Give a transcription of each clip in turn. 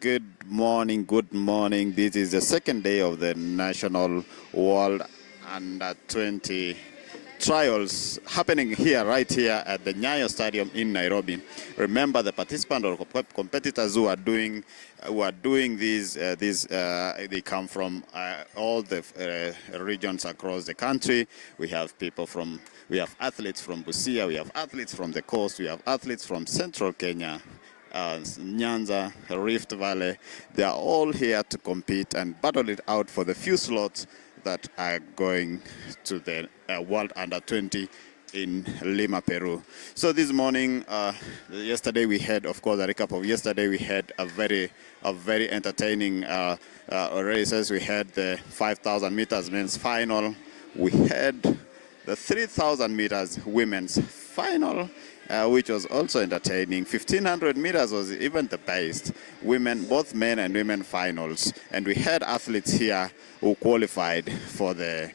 Good morning, good morning. This is the second day of the National World Under 20 trials happening here, right here at the NYAYO Stadium in Nairobi. Remember, the participants or competitors who are doing these, they come from all the regions across the country. We have athletes from Busia, we have athletes from the coast, we have athletes from central Kenya, Nyanza, Rift Valley. They are all here to compete and battle it out for the few slots that are going to the World Under 20 in Lima, Peru. So this morning, yesterday we had, of course, a recap of yesterday. We had a very entertaining races. We had the 5,000 meters men's final. We had the 3,000 meters women's final, which was also entertaining. 1,500 meters was even the best. Both men and women finals. And we had athletes here who qualified for the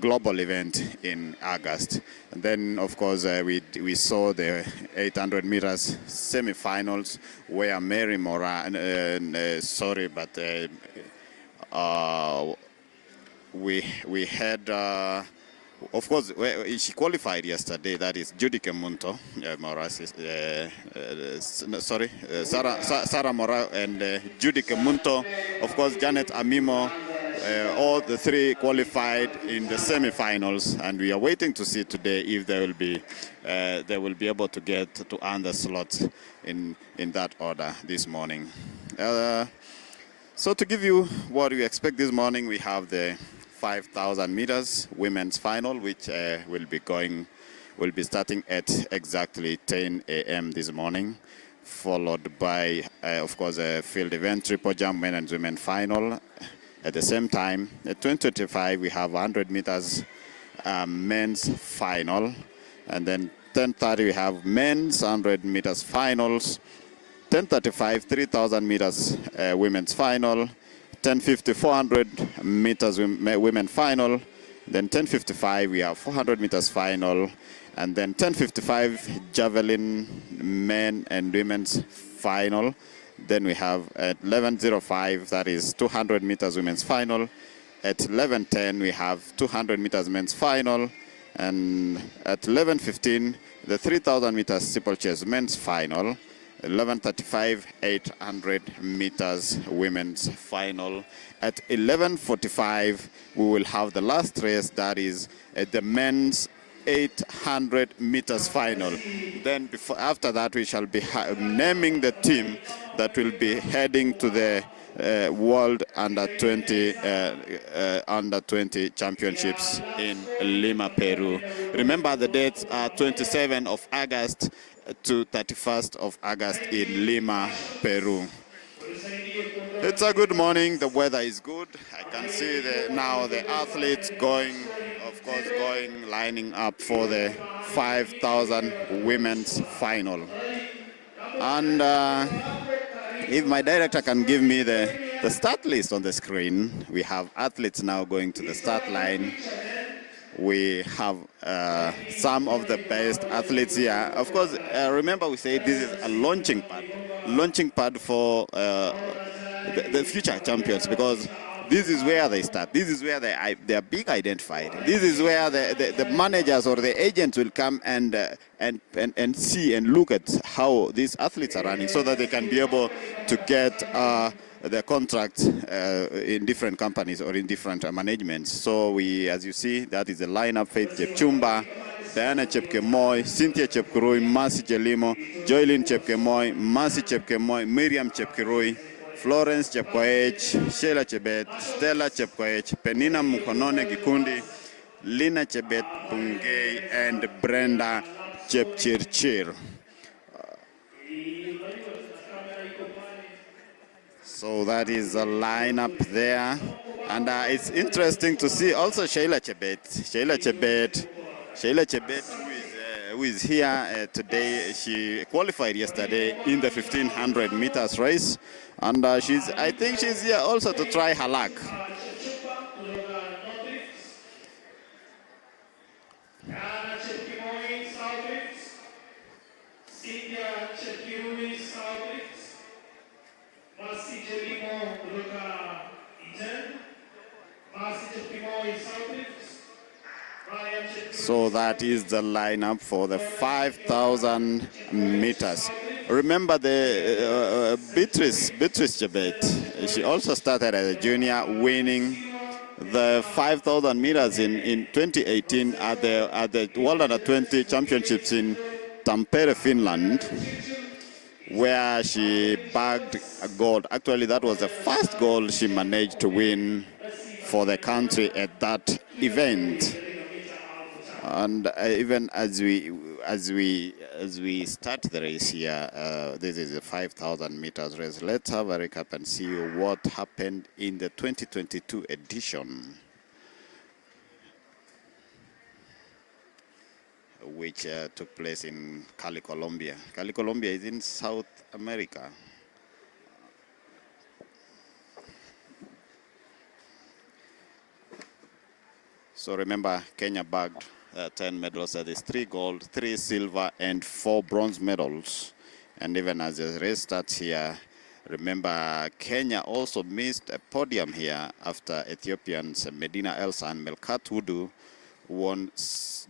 global event in August. And then, of course, we saw the 800 meters semi-finals where Mary Moran, we had. Of course, she qualified yesterday. That is Judy Kemunto, Sarah Mora and Judy Kemunto. Of course, Janet Amimo. All the three qualified in the semi-finals, and we are waiting to see today if they will be able to get to earn the slots in that order this morning. So to give you what we expect this morning, we have the 5,000 meters women's final, which will be starting at exactly 10 a.m. this morning, followed by, of course, a field event, triple jump men and women final. At the same time, at 20:25, we have 100 meters men's final, and then 10:30 we have men's 100 meters finals. 10:35, 3,000 meters women's final. 10:50, 400 meters women final. Then 10:55 we have 400 meters final, and then 10:55 javelin men and women's final. Then we have at 11:05, that is 200 meters women's final. At 11:10 we have 200 meters men's final, and at 11:15 the 3,000 meters steeplechase men's final. 11:35 800 meters women's final. At 11:45 we will have the last race, that is the men's 800 meters final. Then after that we shall be naming the team that will be heading to the World Under 20 Championships in Lima, Peru. Remember, the dates are 27th of August to 31st of August in Lima, Peru. It's a good morning. The weather is good. I can see now the athletes lining up for the 5,000 women's final. And if my director can give me the start list on the screen, we have athletes now going to the start line. We have some of the best athletes here. Of course, remember we say this is a launching pad for the future champions, because this is where they start. This is where they are being identified. This is where the managers or the agents will come and see and look at how these athletes are running, so that they can be able to get the contract in different companies or in different managements. So as you see, that is the lineup: Faith Chepchumba, Diana Chepkemoi, Cynthia Chepkurui, Mercy Chelimo, Joylyn Chepkemoi, Mercy Chepkemoi, Miriam Chepkirui, Florence Chepkoech, Sheila Chebet, Stella Chepkoech, Penina Mukonone Gikundi, Lina Chebet Bungei, and Brenda Chepchirchir. So that is a lineup there, and it's interesting to see also Sheila Chebet, who is here today. She qualified yesterday in the 1,500 meters race, and I think she's here also to try her luck. So that is the lineup for the 5,000 meters. Remember the Beatrice Chebet. She also started as a junior, winning the 5,000 meters in 2018 at the World Under 20 Championships in Tampere, Finland, where she bagged a gold. Actually, that was the first gold she managed to win for the country at that event. And even as we start the race here, this is a 5,000 meters race. Let's have a recap and see what happened in the 2022 edition, which took place in Cali, Colombia. Cali, Colombia is in South America. So remember, Kenya bagged 10 medals. That is 3 gold, 3 silver, and 4 bronze medals. And even as the race starts here, remember, Kenya also missed a podium here after Ethiopians Medina Elsa and Melkat Wudu won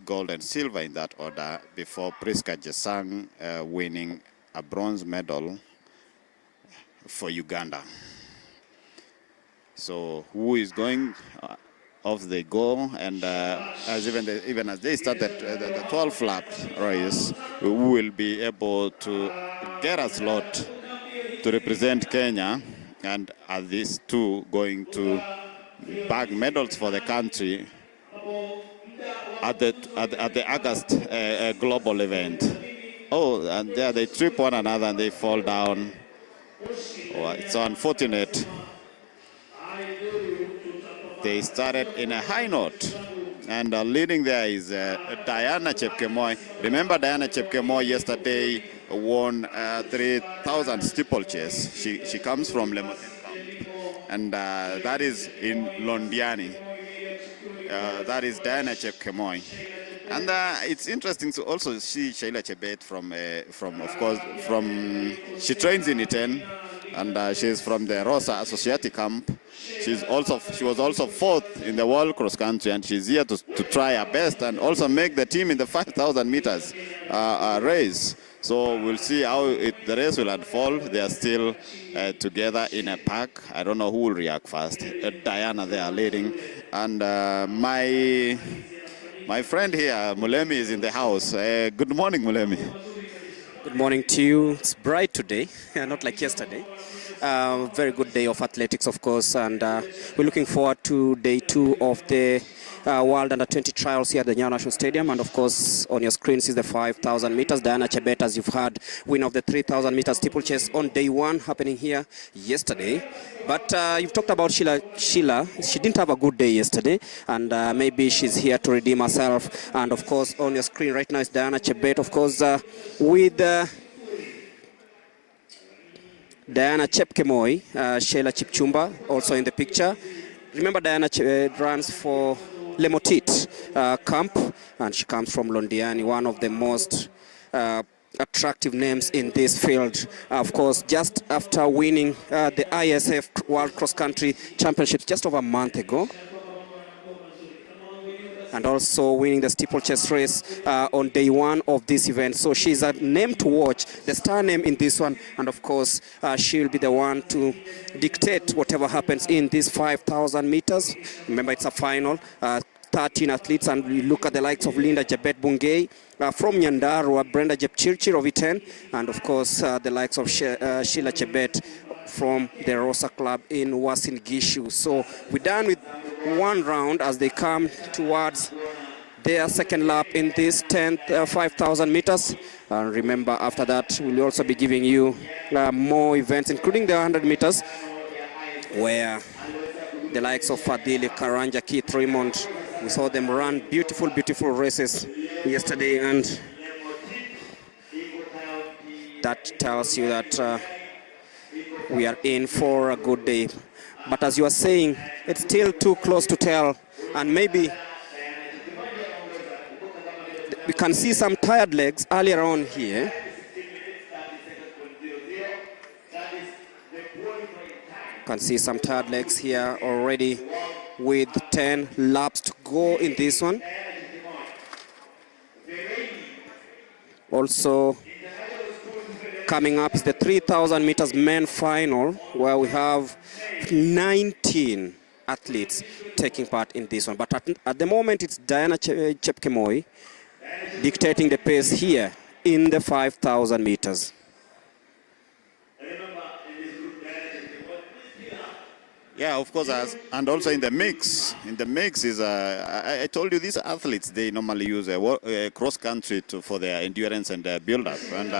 gold and silver in that order, before Priska Jesang winning a bronze medal for Uganda. So who is going? Off they go, and even as they started the 12 lap race, we will be able to get a slot to represent Kenya, and are these two going to bag medals for the country at the August global event. Oh, and there they trip one another and they fall down. Oh, it's unfortunate. They started in a high note, and leading there is Diana Chepkemoi. Remember, Diana Chepkemoi yesterday won 3,000 steeplechase. She comes from Lemoten Camp, and that is in Londiani. That is Diana Chepkemoi. And it's interesting to also see Sheila Chebet she trains in Iten, and she's from the Rosa Associati camp. She was also 4th in the world cross country, and she's here to try her best and also make the team in the 5,000 meters race. So we'll see how the race will unfold. They are still together in a pack. I don't know who will react first. Diana, they are leading, and my friend here, Mulemi, is in the house. Good morning, Mulemi. Good morning to you. It's bright today, not like yesterday. Very good day of athletics, of course, and we're looking forward to day 2 of the World Under 20 trials here at the NYAYO National Stadium. And of course, on your screens is the 5,000 meters. Diana Chebet, as you've heard, winner of the 3,000 meters steeplechase on day 1, happening here yesterday. But you've talked about Sheila. She didn't have a good day yesterday, and maybe she's here to redeem herself. And of course, on your screen right now is Diana Chebet, of course, with Diana Chepkemoi, Sheila Chipchumba also in the picture. Remember, Diana runs for Lemotit camp, and she comes from Londiani, one of the most attractive names in this field. Of course, just after winning the ISF World Cross Country Championships just over a month ago, and also winning the steeplechase race on day 1 of this event. So she's a name to watch, the star name in this one, and of course she'll be the one to dictate whatever happens in these 5,000 meters. Remember, it's a final, 13 athletes, and we look at the likes of Linda Jebet Bungei from Nyandarua, Brenda Jepchirchir of Iten, and of course the likes of Sheila Chebet from the Rosa Club in Uasin Gishu. So we're done with one round as they come towards their second lap in this 10th 5,000 meters. And remember, after that, we'll also be giving you more events, including the 100 meters, where the likes of Fadili, Karanja, Keith Raymond, we saw them run beautiful, beautiful races yesterday, and that tells you that we are in for a good day. But as you are saying, it's still too close to tell, and maybe we can see some tired legs earlier on here. Can see some tired legs here already with 10 laps to go in this one. also coming up is the 3,000 meters men final, where we have 19 athletes taking part in this one. But at the moment, it's Diana Chepkemoi dictating the pace here in the 5,000 meters. Yeah, of course, and also in the mix. In the mix is, I told you, these athletes, they normally use cross country for their endurance and build-up. And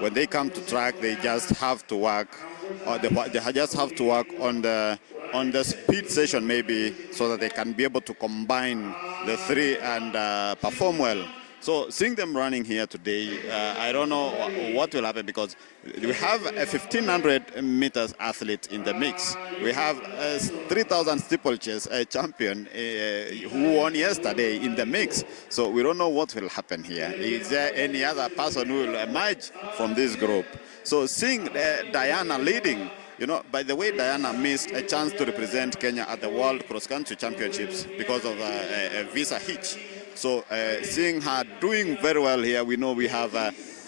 when they come to track, they just have to work, they just have to work on the speed session maybe, so that they can be able to combine the three and perform well. So seeing them running here today, I don't know what will happen, because we have a 1,500 meters athlete in the mix. We have a 3,000 steeplechase champion who won yesterday in the mix. So we don't know what will happen here. Is there any other person who will emerge from this group? So seeing Diana leading, you know, by the way, Diana missed a chance to represent Kenya at the World Cross Country Championships because of a visa hitch. So seeing her doing very well here, we know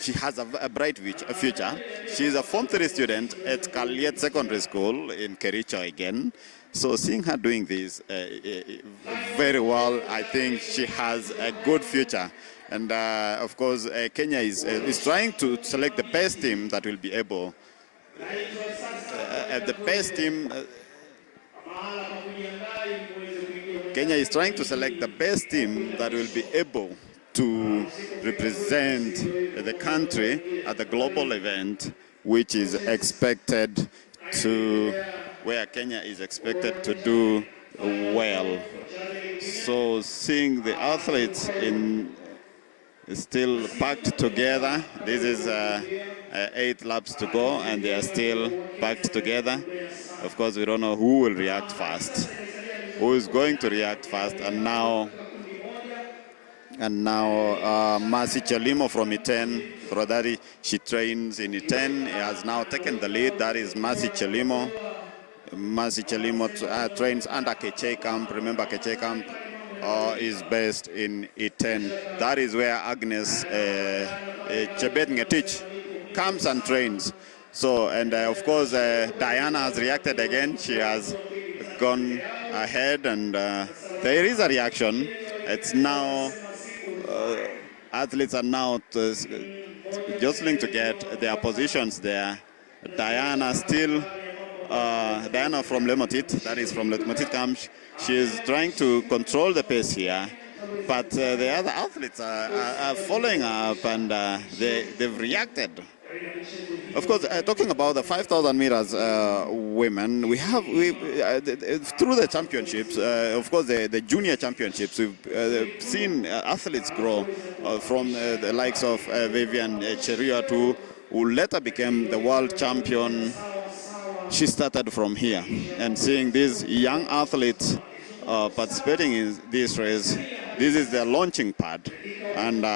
she has a bright future. She's a Form 3 student at Kaliet Secondary School in Kericho again. So seeing her doing this very well, I think she has a good future. And of course, Kenya is trying to select the best team that will be able, Kenya is trying to select the best team that will be able to represent the country at the global event, which is expected to, where Kenya is expected to do well. So seeing the athletes still packed together, this is 8 laps to go, and they are still packed together. Of course, we don't know who will react fast, who is going to react fast. And now Mercy Chelimo from E10, Rodari, she trains in E10, has now taken the lead. That is Mercy Chelimo. Mercy Chelimo trains under Keche Camp. Remember, Keche Camp is based in E10. That is where Agnes Chebet Ngetich comes and trains. So, and of course, Diana has reacted again. She has gone ahead, and there is a reaction. It's now, athletes are now jostling to get their positions there. Diana still, Diana from Lemotit, that is from Lemotit camp, she is trying to control the pace here. But the other athletes are following up, and they've reacted. Of course, talking about the 5,000 meters women, we have through the championships, of course, the junior championships, we've seen athletes grow from the likes of Vivian Cheruiyot, who later became the world champion. She started from here, and seeing these young athletes participating in this race, this is their launching pad, and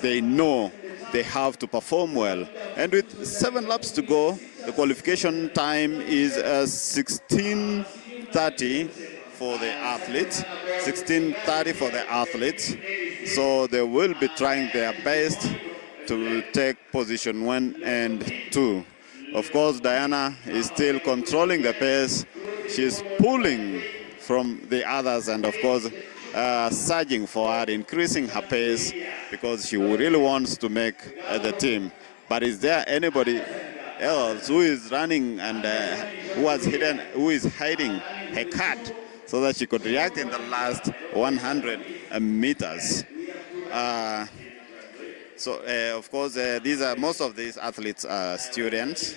they know they have to perform well. And with 7 laps to go, the qualification time is 16:30 for the athletes. 16:30 for the athletes. So they will be trying their best to take position 1 and 2. Of course, Diana is still controlling the pace. She's pulling from the others, and of course, surging forward, increasing her pace, because she really wants to make the team. But is there anybody else who is running and who is hiding her card so that she could react in the last 100 meters? Of course, most of these athletes are students,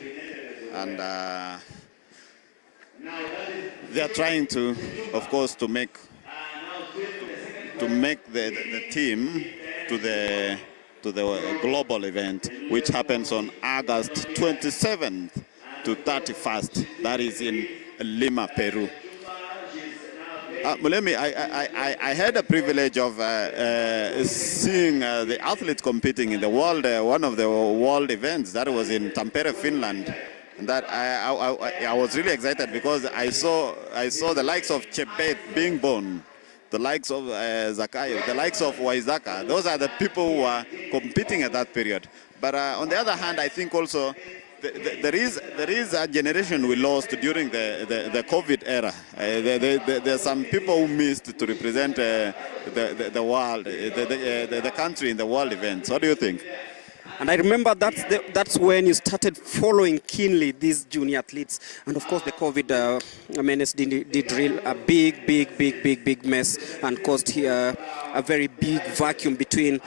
and they are trying to, of course, to make the team to the global event, which happens on August 27th to 31st. That is in Lima, Peru. Mulemi, I had a privilege of seeing the athletes competing in the world, one of the world events that was in Tampere, Finland. And that I was really excited, because I saw the likes of Chebet being born. the likes of Zakayo, the likes of Waizaka. Those are the people who are competing at that period. But on the other hand, I think also there is a generation we lost during the COVID era. There are some people who missed to represent the world, the country in the world events. What do you think? And I remember that's when you started following keenly these junior athletes. And of course, the COVID menace did real a big mess and caused here a very big vacuum between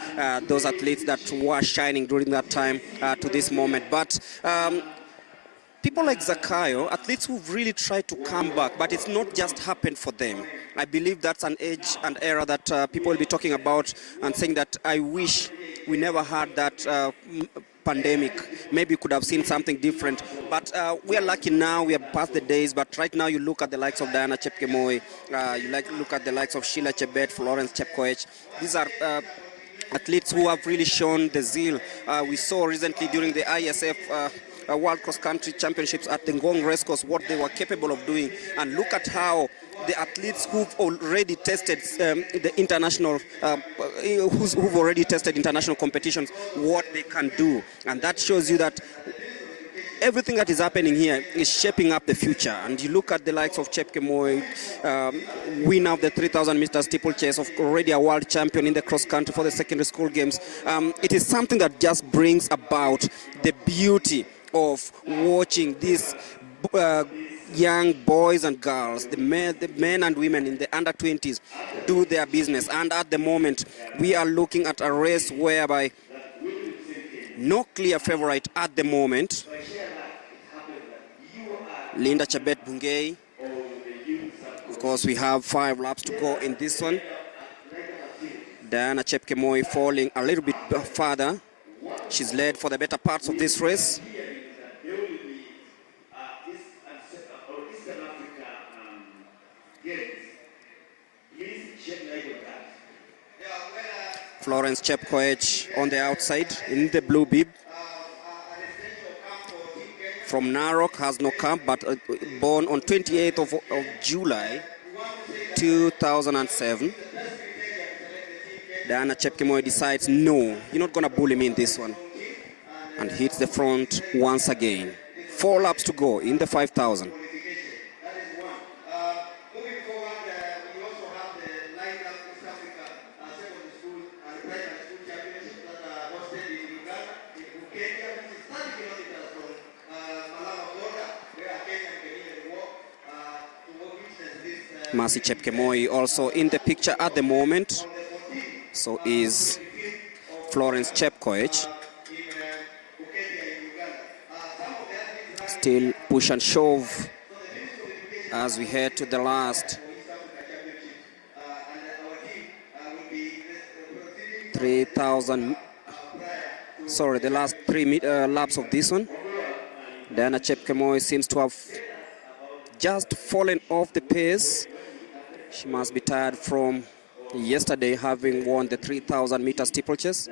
those athletes that were shining during that time to this moment. But people like Zakayo, athletes who've really tried to come back, but it's not just happened for them. I believe that's an age and era that people will be talking about and saying that I wish we never had that pandemic. Maybe we could have seen something different. But we are lucky now, we have passed the days, but right now you look at the likes of Diana Chepkemoi, look at the likes of Sheila Chebet, Florence Chepkoech. These are athletes who have really shown the zeal. We saw recently during the ISF World Cross Country Championships at the Ngong Racecourse what they were capable of doing. And look at how the athletes who've already tested the international, who've already tested international competitions, what they can do. And that shows you that everything that is happening here is shaping up the future. And you look at the likes of Chepkemoi, winner of the 3,000 meter steeplechase, of already a world champion in the cross country for the secondary school games. It is something that just brings about the beauty of watching these young boys and girls, the men and women in the under-20s do their business. And at the moment, we are looking at a race whereby no clear favorite at the moment. Linda Chebet Bungei. Of course, we have 5 laps to go in this one. Diana Chepkemoi falling a little bit further. She's led for the better parts of this race. Florence Chepkoech on the outside in the blue bib. From Narok, has no camp, but born on 28th of July 2007. Diana Chepkemoi decides, no, you're not going to bully me in this one. And hits the front once again. 4 laps to go in the 5,000. Mercy Chepkemoi also in the picture at the moment. So is Florence Chepkoech. Still push and shove as we head to the last 3,000. Sorry, the last 3 laps of this one. Diana Chepkemoi seems to have just fallen off the pace. She must be tired from yesterday having won the 3,000 meter steeplechase.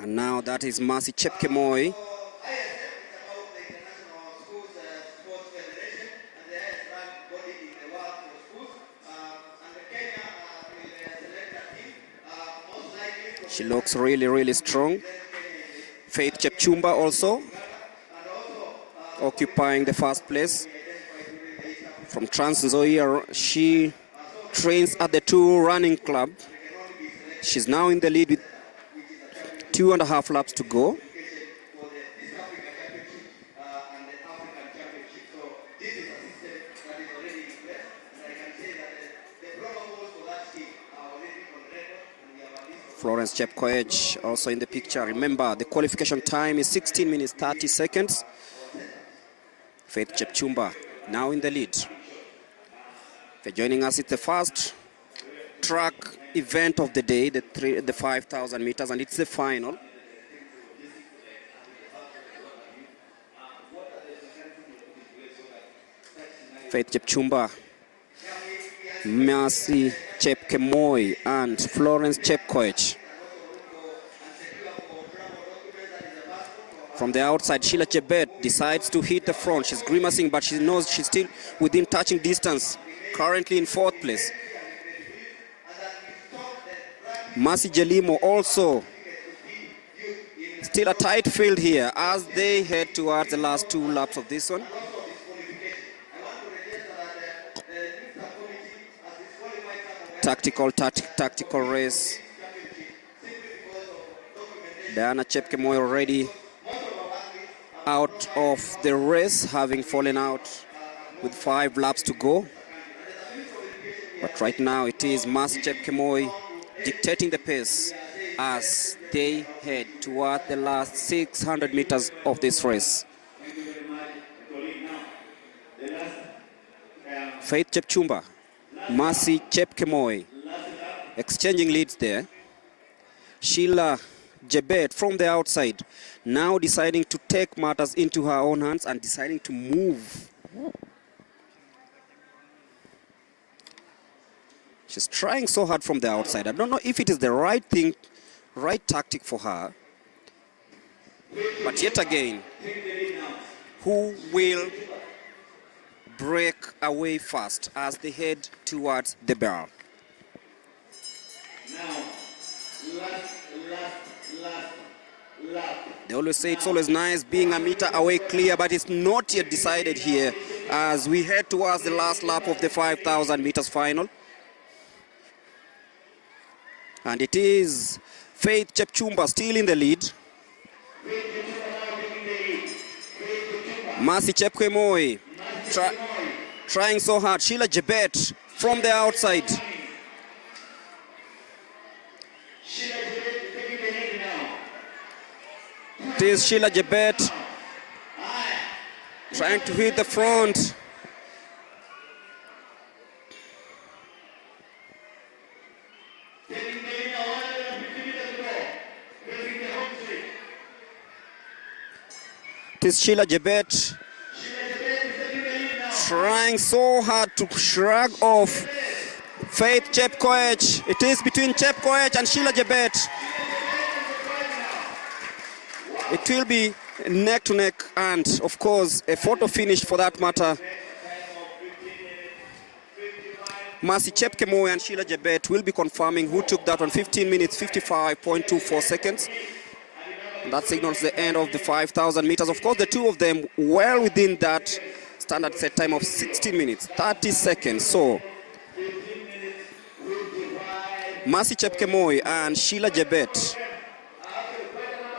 And now that is Mercy Chepkemoi. She looks really strong. Faith Chepchumba also occupying the first place. From Trans Nzoia, she trains at the 2 running club. She's now in the lead with 2.5 laps to go. Florence Chepkoech also in the picture. Remember, the qualification time is 16 minutes 30 seconds. Faith Chepchumba now in the lead. If you're joining us, it's the first track event of the day, the 5,000 meters, and it's the final. Faith Chepchumba, Mercy Chepkemoi, and Florence Chepkoech. From the outside, Sheila Chebet decides to hit the front. She's grimacing, but she knows she's still within touching distance. currently in 4th place. Mercy Jelimo also still a tight field here as they head towards the last 2 laps of this one. Tactical race. Diana Chepkemoi already out of the race, having fallen out with 5 laps to go. But right now it is Mercy Chepkemoi dictating the pace as they head toward the last 600 meters of this race. Faith Chepchumba, Mercy Chepkemoi exchanging leads there. Sheila Jebet from the outside, now deciding to take matters into her own hands and deciding to move. She's trying so hard from the outside. I don't know if it is the right thing, right tactic for her. But yet again, who will break away fast as they head towards the barrel? They always say it's always nice being a meter away clear, but it's not yet decided here as we head towards the last lap of the 5,000 meters final. And it is Faith Chepchumba still in the lead. Mercy Chepkemoi trying so hard. Sheila Jebet from the outside. It is Sheila Jebet trying to hit the front. It is Sheila Jebet trying so hard to shrug off Faith Chepkoech. It is between Chepkoech and Sheila Jebet. It will be neck to neck and, of course, a photo finish for that matter. Mercy Chepkemoi and Sheila Jebet will be confirming who took that on 15 minutes, 55.24 seconds. That signals the end of the 5,000 meters. Of course, the two of them well within that standard set time of 16 minutes, 30 seconds. So, Mercy Chepkemoi and Sheila Jebet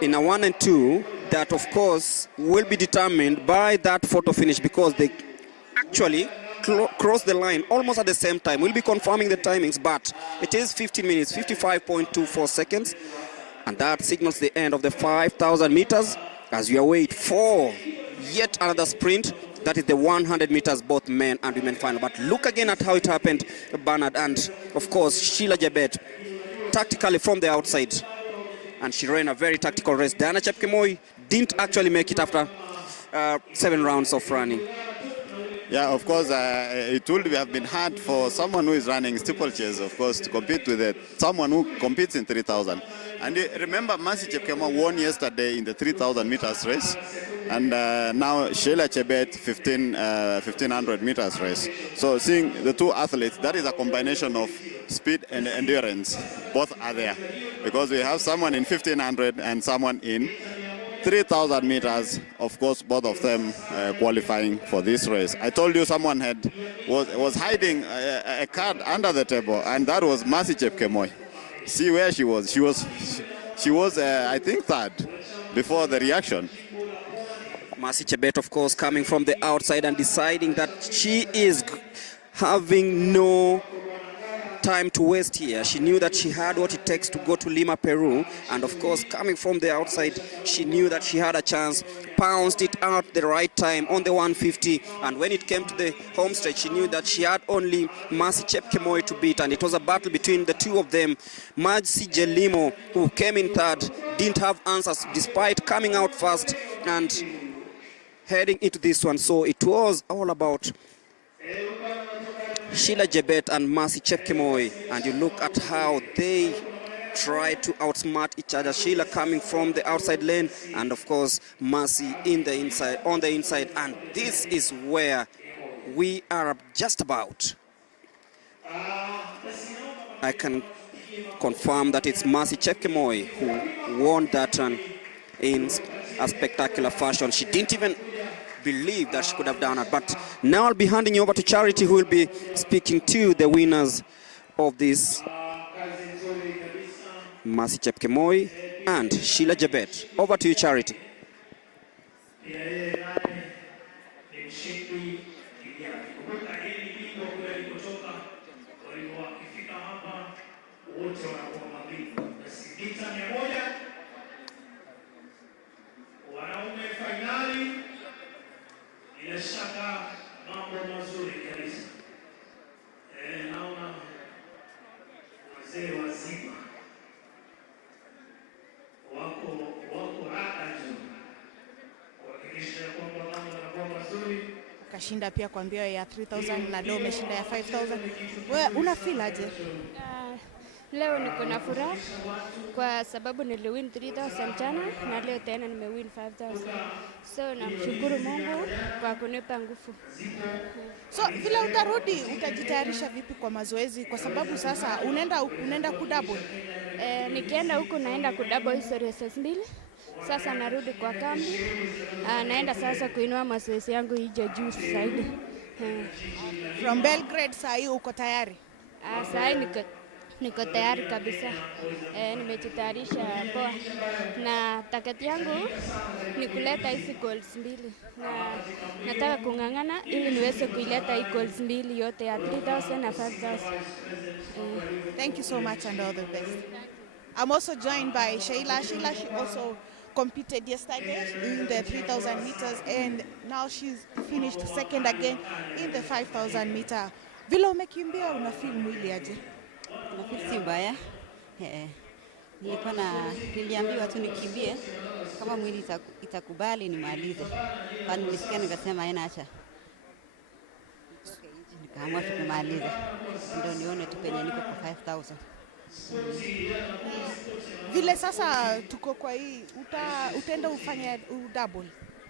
in a 1 and 2, that of course will be determined by that photo finish because they actually cross the line almost at the same time. We'll be confirming the timings, but it is 15 minutes, 55.24 seconds. And that signals the end of the 5,000 meters as we await for yet another sprint. That is the 100 meters, both men and women final. But look again at how it happened, Bernard. And of course, Sheila Jebet tactically from the outside. And she ran a very tactical race. Diana Chepkemoi didn't actually make it after 7 rounds of running. Yeah, of course, it would have been hard for someone who is running steeplechase, of course, to compete with someone who competes in 3,000. And remember, Mercy Chepkemoi won yesterday in the 3,000 meters race, and now Sheila Jebet 1,500 meters race. So seeing the two athletes, that is a combination of speed and endurance. Both are there, because we have someone in 1,500 and someone in 3,000 meters, of course, both of them qualifying for this race. I told you someone was hiding a card under the table, and that was Mercy Chepkemoi. See where she was. She was, I think, third before the reaction. Mercy Jebet, of course, coming from the outside and deciding that she is having no time to waste here. She knew that she had what it takes to go to Lima, Peru, and of course coming from the outside, she knew that she had a chance, pounced it out the right time on the 150, and when it came to the home stretch, she knew that she had only Mercy Chepkemoi to beat, and it was a battle between the two of them. Mercy Jelimo, who came in third, didn't have answers despite coming out first and heading into this one. So it was all about Sheila Jebet and Mercy Chepkemoi, and you look at how they try to outsmart each other. Sheila coming from the outside lane, and of course Mercy in the inside, on the inside, and this is where we are just about I can confirm that it's Mercy Chepkemoi who won that one in a spectacular fashion. She didn't even believe that she could have done it. But now I'll be handing you over to Charity, who will be speaking to the winners of this, Mercy Chepkemoi and Sheila Jebet. Over to you, Charity. Kashinda pia kwa mbio ya 3000 na leo umeshinda ya 5000. Wewe una feel aje? Leo niko na furaha kwa sababu niliwin 3000 jana na leo tena nimewin 5000. So namshukuru Mungu kwa kunipa nguvu. So vile utarudi utajitayarisha vipi kwa mazoezi kwa sababu sasa unaenda kudouble? Nikienda huko naenda kudouble hizo races mbili. Sasa narudi kwa kambi. Naenda sasa kuinua mazoezi yangu ije juu zaidi. From Belgrade saa hii uko tayari? Saa hii niko tayari kabisa. Nimejitayarisha poa. Na target yangu ni kuleta hizi goals mbili. Na nataka kung'ang'ana ili niweze kuileta hii goals mbili yote ya 3000 na 5000. Thank you so much and all the best. I'm also joined by Sheila. Sheila, she also competed yesterday in the 3000 meters and now she's finished second again in the 5000 meter. Vile umekimbia unafeel mwili aje? Nafeel si mbaya. Niliambiwa tu nikimbie kama mwili itakubali nimalize. Kwani nilisikia nikasema haina acha. Nikaamua tu kumaliza. Ndio nione tu penye niko kwa 5000. Vile sasa tuko kwa hii utaenda ufanye double?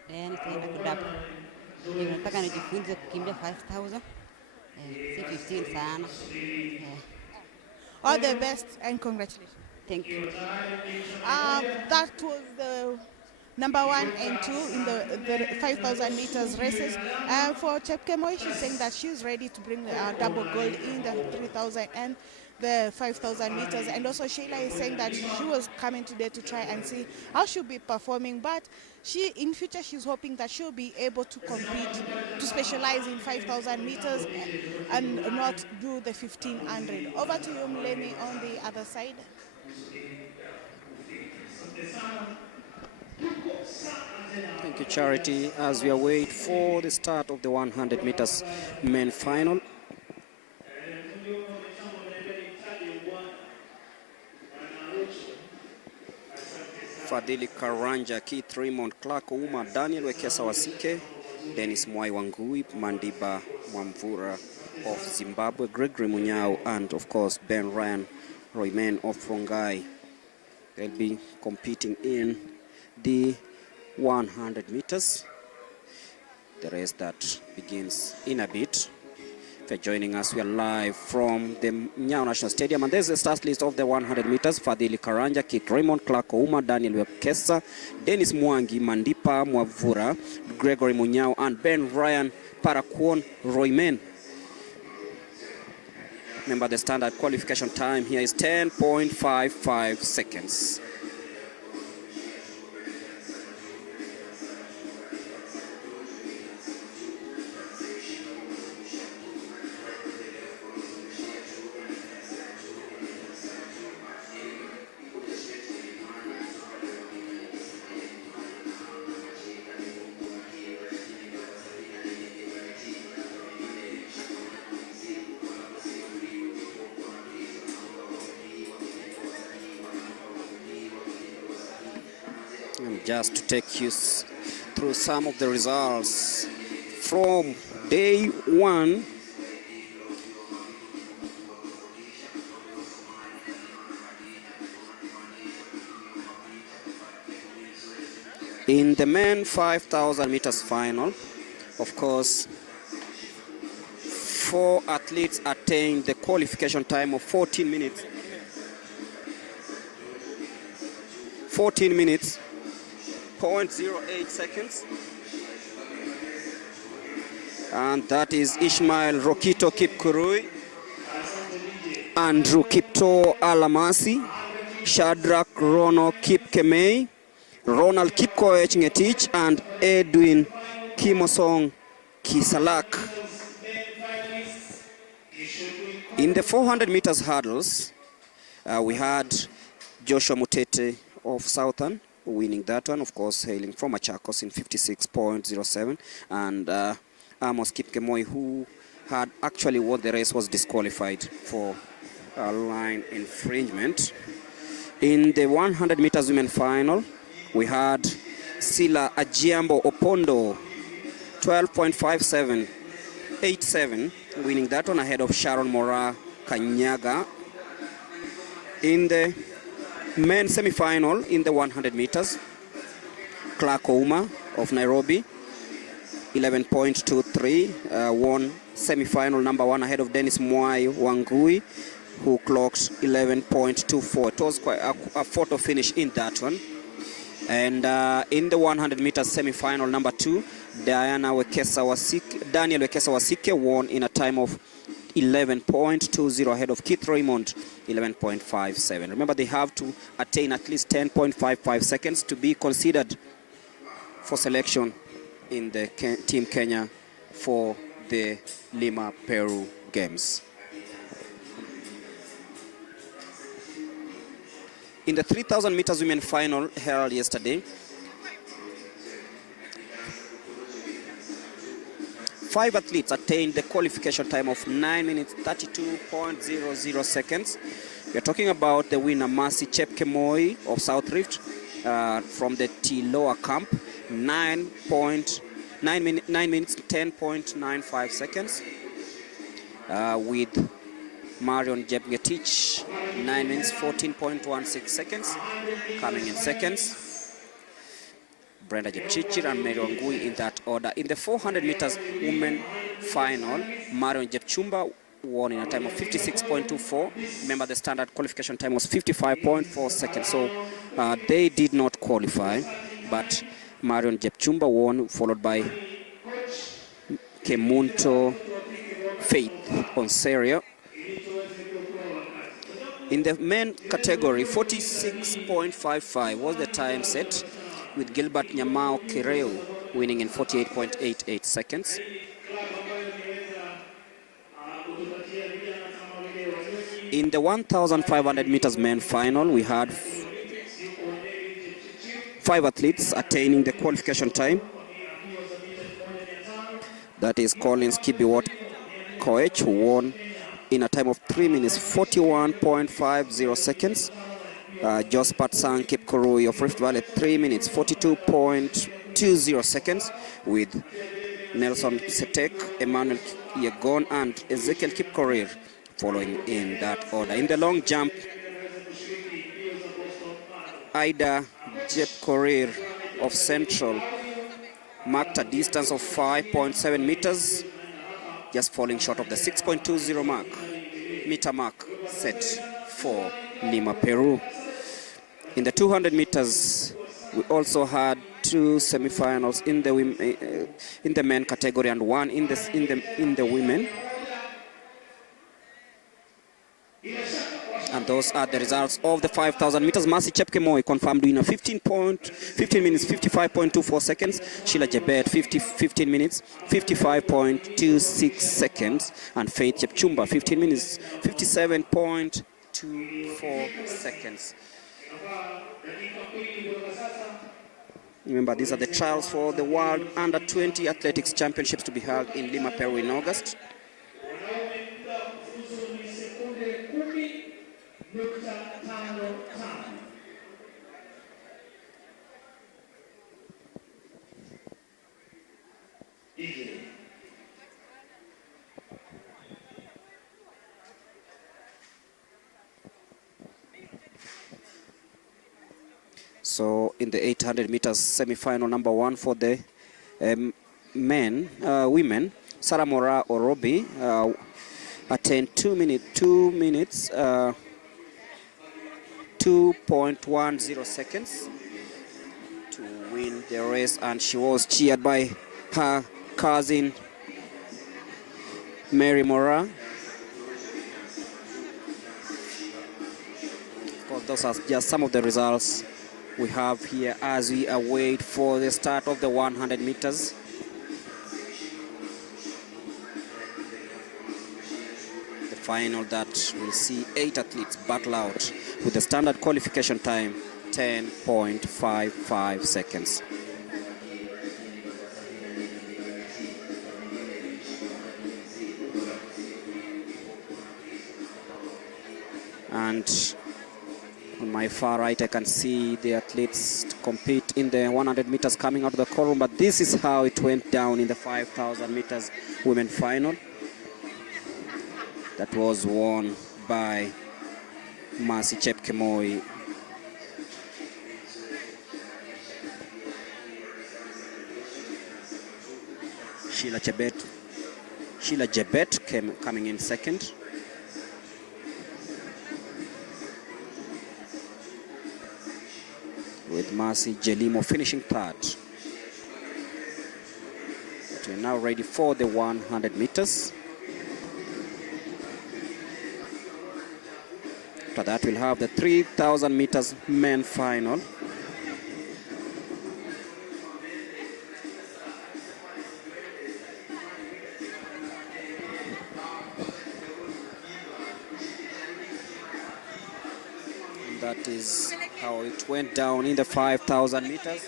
Nitaenda kudouble. Nataka nijifunze kukimbia 5000. Si 15 sana. All the best and congratulations. Thank you. That was the number 1 and 2 in the 5000 meters races. For Chepkemoi, she's saying that she's ready to bring a double gold in the 3000 and the 5000 meters. And also Sheila is saying that she was coming today to try and see how she'll be performing, but in future she's hoping that she'll be able to compete, to specialize in 5000 meters and not do the 1500. Over to you, Mleni, on the other side. Thank you, Charity. As we await for the start of the 100 meters men final. Fadhili Karanja, Keith Raymond, Clark Ouma, Daniel Wekesa Wasike, Dennis Mwai Wangui, Mandiba Mwamvura of Zimbabwe, Gregory Munyao, and of course Ben Ryan Royman of Rongai. They'll be competing in the 100 meters. The race that begins in a bit. If you're joining us, we are live from the NYAYO National Stadium, and there's the start list of the 100 meters. Fadhili Karanja, Keith Raymond, Clark Ouma, Daniel Wekesa, Dennis Mwangi, Mandipa Mwavura, Gregory Munyao, and Ben Ryan Parakwon Roymen. Remember, the standard qualification time here is 10.55 seconds. And just to take you through some of the results from day 1. In the men 5,000 meters final, of course, 4 athletes attained the qualification time of 14 minutes. 14 minutes, 0.08 seconds. And that is Ishmael Rokito Kipkurui, Andrew Kipto Alamasi, Shadrach Rono Kipkemei, Ronald Kipkoech Ngetich, and Edwin Kimosong Kisalak. In the 400 meters hurdles, we had Joshua Mutete of Southern winning that one, of course, hailing from Machakos in 56.07, and Amos Kipkemoi, who had actually won the race, was disqualified for line infringement. In the 100 meters women final, we had Sila Ajiambo Opondo, 12.5787, winning that one ahead of Sharon Mora Kanyaga. In the men's semi-final in the 100 meters, Clark Ouma of Nairobi, 11.23, won semi-final number 1 ahead of Dennis Mwai Wangui, who clocked 11.24. It was quite a photo finish in that one. And in the 100 meters semi-final number 2, Daniel Wekesa Wasike won in a time of 11.20 ahead of Keith Raymond, 11.57. Remember, they have to attain at least 10.55 seconds to be considered for selection in the Team Kenya for the Lima, Peru Games. In the 3,000 meters women final held yesterday, 5 athletes attained the qualification time of 9 minutes 32.00 seconds. We're talking about the winner, Mercy Chepkemoi of South Rift from the Tiloa camp, 9 minutes 10.95 seconds. With Marion Jepngetich, 9 minutes 14.16 seconds, coming in seconds. Brenda Jepchichir and Mary Wangui in that order. In the 400 meters women final, Marion Jepchumba won in a time of 56.24. Remember, the standard qualification time was 55.4 seconds, so they did not qualify, but Marion Jepchumba won, followed by Kemunto Faith Onserio. In the men category, 46.55 was the time set, with Gilbert Nyamao Kireu winning in 48.88 seconds. In the 1,500 meters men final, we had 5 athletes attaining the qualification time. That is Collins Kibiwot Koech, who won in a time of 3 minutes 41.50 seconds. Jospat Sang Kipkurui of Rift Valley, 3 minutes 42.20 seconds, with Nelson Setek, Emmanuel Yegon, and Ezekiel Kipkorir following in that order. In the long jump, Ida Jepkorir of Central marked a distance of 5.7 meters, just falling short of the 6.20 meter mark set for Lima, Peru. In the 200 meters, we also had 2 semi-finals in the men category and 1 in the women. And those are the results of the 5,000 meters. Mercy Chepkemoi confirmed winner, 15 minutes 55.24 seconds. Sheila Jebet 15 minutes 55.26 seconds, and Faith Chepchumba 15 minutes 57.24 seconds. Remember, these are the trials for the World Under-20 Athletics Championships to be held in Lima, Peru in August. So in the 800 meters semi-final number 1 for the women, Sarah Mora Orobi attained 2 minutes 2.10 seconds to win the race, and she was cheered by her cousin Mary Mora. Of course, those are just some of the results we have here as we await for the start of the 100 meters. The final that will see 8 athletes battle out with the standard qualification time, 10.55 seconds. And on my far right, I can see the athletes compete in the 100 meters coming out of the call room, but this is how it went down in the 5,000 meters women final. That was won by Mercy Chepkemoi. Sheila Jebet coming in second. With Mercy Jelimo finishing third. But we're now ready for the 100 meters. After that, we'll have the 3,000 meters men final. And that is how it went down in the 5,000 meters.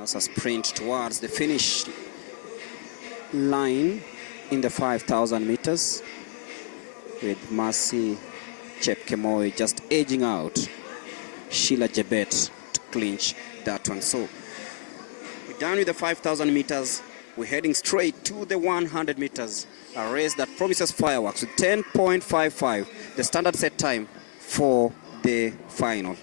As a sprint towards the finish line in the 5,000 meters, with Mercy Chepkemoi just edging out Sheila Jebet to clinch that one. So we're done with the 5,000 meters. We're heading straight to the 100 meters, a race that promises fireworks with 10.55, the standard set time for the final.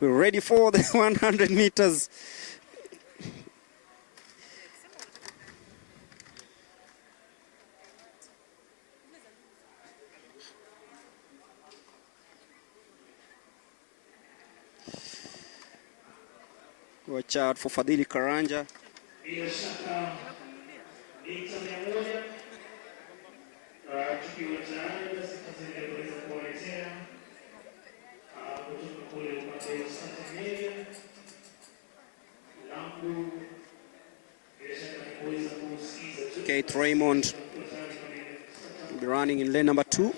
We're ready for the 100 meters. Watch out for Fadhili Karanja. Kate Raymond will be running in lane number 2.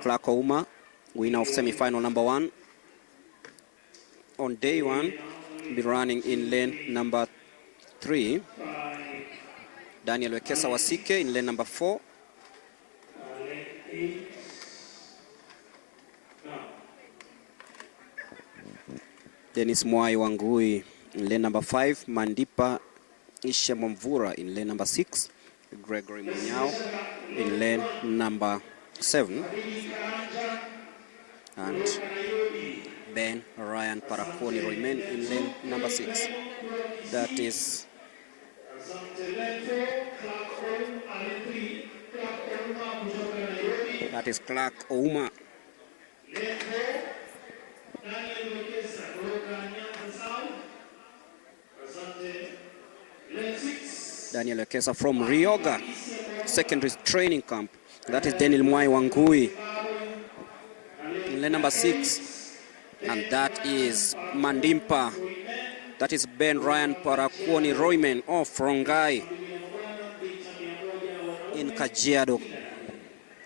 Clark Ouma, winner of semi-final number 1. On day 1, will be running in lane number 3. Daniel Wekesa Wasike in lane number 4. Dennis Mwai Wangui in lane number 5. Mandipa Isha Mwamvura in lane number 6. Gregory Munyao in lane number 7. And Ben Ryan Parakoni remain in lane number 6. That is Clark Ouma. Daniel Wekesa from Ryoga Secondary Training Camp. That is Daniel Mwai Wangui in lane number 6. And that is Mandimpa. That is Ben Ryan Parakwoni Royman of Rongai in Kajiado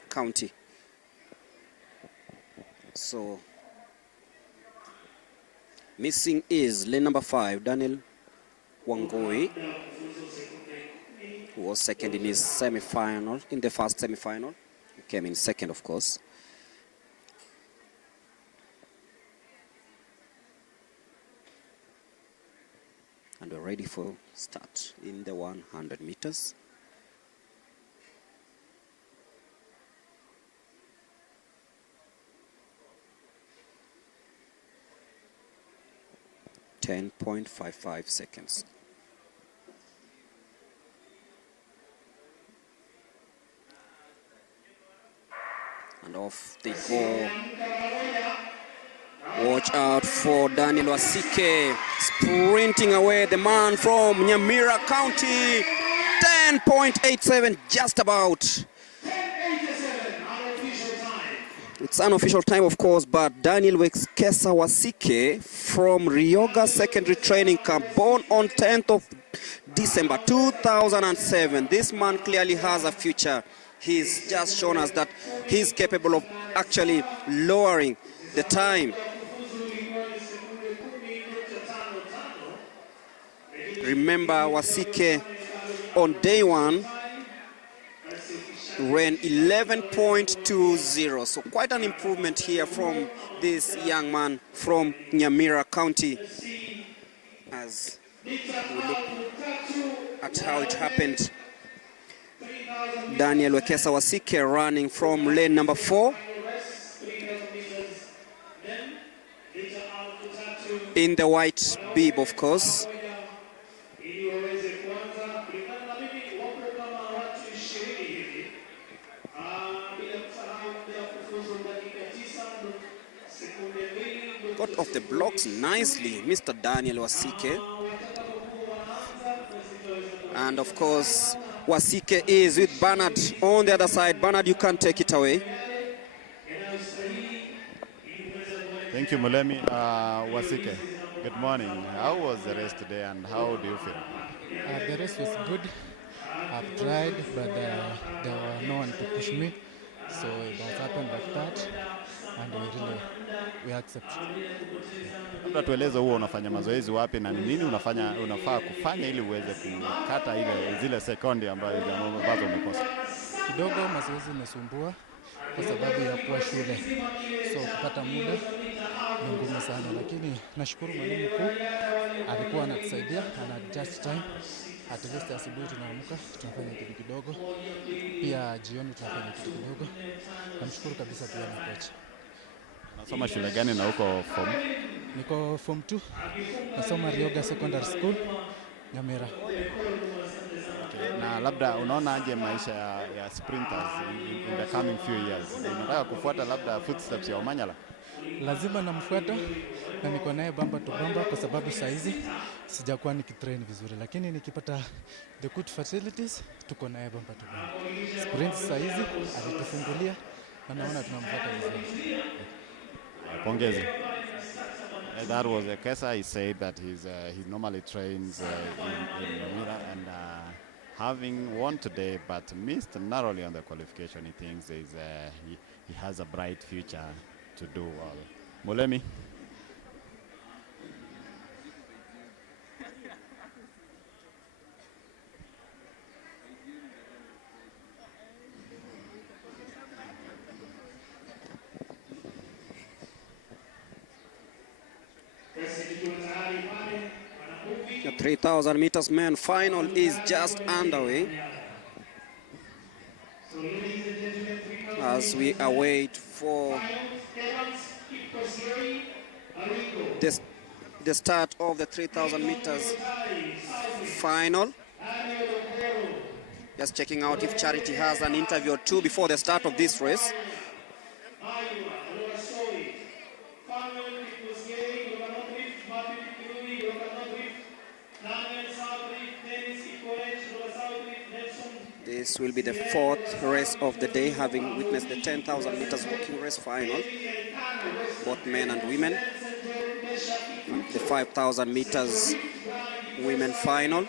County. So missing is lane number 5, Daniel Wangui, who was second in his semi-final, in the first semi-final. He came in second, of course. And we're ready for start in the 100 meters. .55 seconds. And off they go. Watch out for Daniel Wasike sprinting away, the man from Nyamira County. 10.87, just about. It's unofficial time, of course, but Daniel Wekesa Wasike from Ryoga Secondary Training Camp, born on 10th of December 2007. This man clearly has a future. He's just shown us that he's capable of actually lowering the time. Remember, Wasike on day 1 ran 11.20, so quite an improvement here from this young man from Nyamira County. As we look at how it happened, Daniel Wekesa Wasike running from lane number 4 in the white bib, of course. Got off the blocks nicely, Mr. Daniel Wasike. And of course, Wasike is with Bernard on the other side. Bernard, you can take it away. Thank you, Mulemi. Wasike, good morning. How was the race today and how do you feel? The race was good. I've tried, but there were no one to push me. So it has happened like that. And we accept. Labda tueleze huo unafanya mazoezi wapi na nini unafaa kufanya ili uweze kukata zile sekondi ambazo umekosa. Kidogo mazoezi imesumbua kwa sababu ya kuwa shule. So kupata muda ni ngumu sana, lakini nashukuru mwalimu mkuu alikuwa anatusaidia and just time. At least asubuhi tunaamka tunafanya kitu kidogo. Pia jioni tunafanya kitu kidogo. Namshukuru kabisa pia na coach. Unasoma shule gani na uko form? Niko form 2. Nasoma Ryoga Secondary School, Nyamira. Okay. Na labda unaona aje maisha ya sprinters in the coming few years? Unataka kufuata labda footsteps ya Omanyala? Lazima namfuata na niko naye bamba to bamba kwa sababu saizi sijakuwa nikitrain vizuri, lakini nikipata the good facilities tuko naye bamba to bamba. Sprint saizi alitufungulia na naona tunamfuata vizuri. Pongezi. That was Wekesa. He said that he normally trains in Nyamira and having won today but missed narrowly on the qualification, he thinks he has a bright future to do well. Mulemi. The 3,000 meters men final is just underway as we await for the start of the 3,000 meters final. Just checking out if Charity has an interview or two before the start of this race. This will be the fourth race of the day, having witnessed the 10,000 meters walking race final, both men and women, and the 5,000 meters women final, and the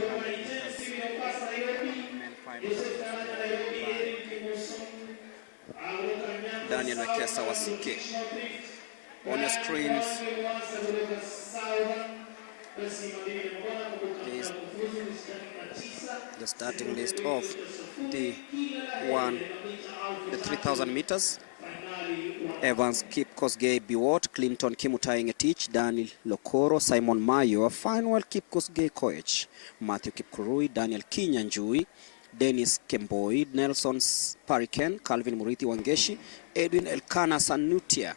100 meters men final that was by Daniel Wekesa Wasike. On your screens is the starting list of the 3,000 meters. Evans, Kip Kosgei Biwot, Clinton Kimutai Ngetich, Daniel Lokoro, Simon Mayo, Fanuel Kip Kosgei Koech, Matthew Kipkurui, Daniel Kinyanjui, Dennis Kemboi, Nelson Pariken, Calvin Murithi Wangeshi, Edwin Elkana Sanutia,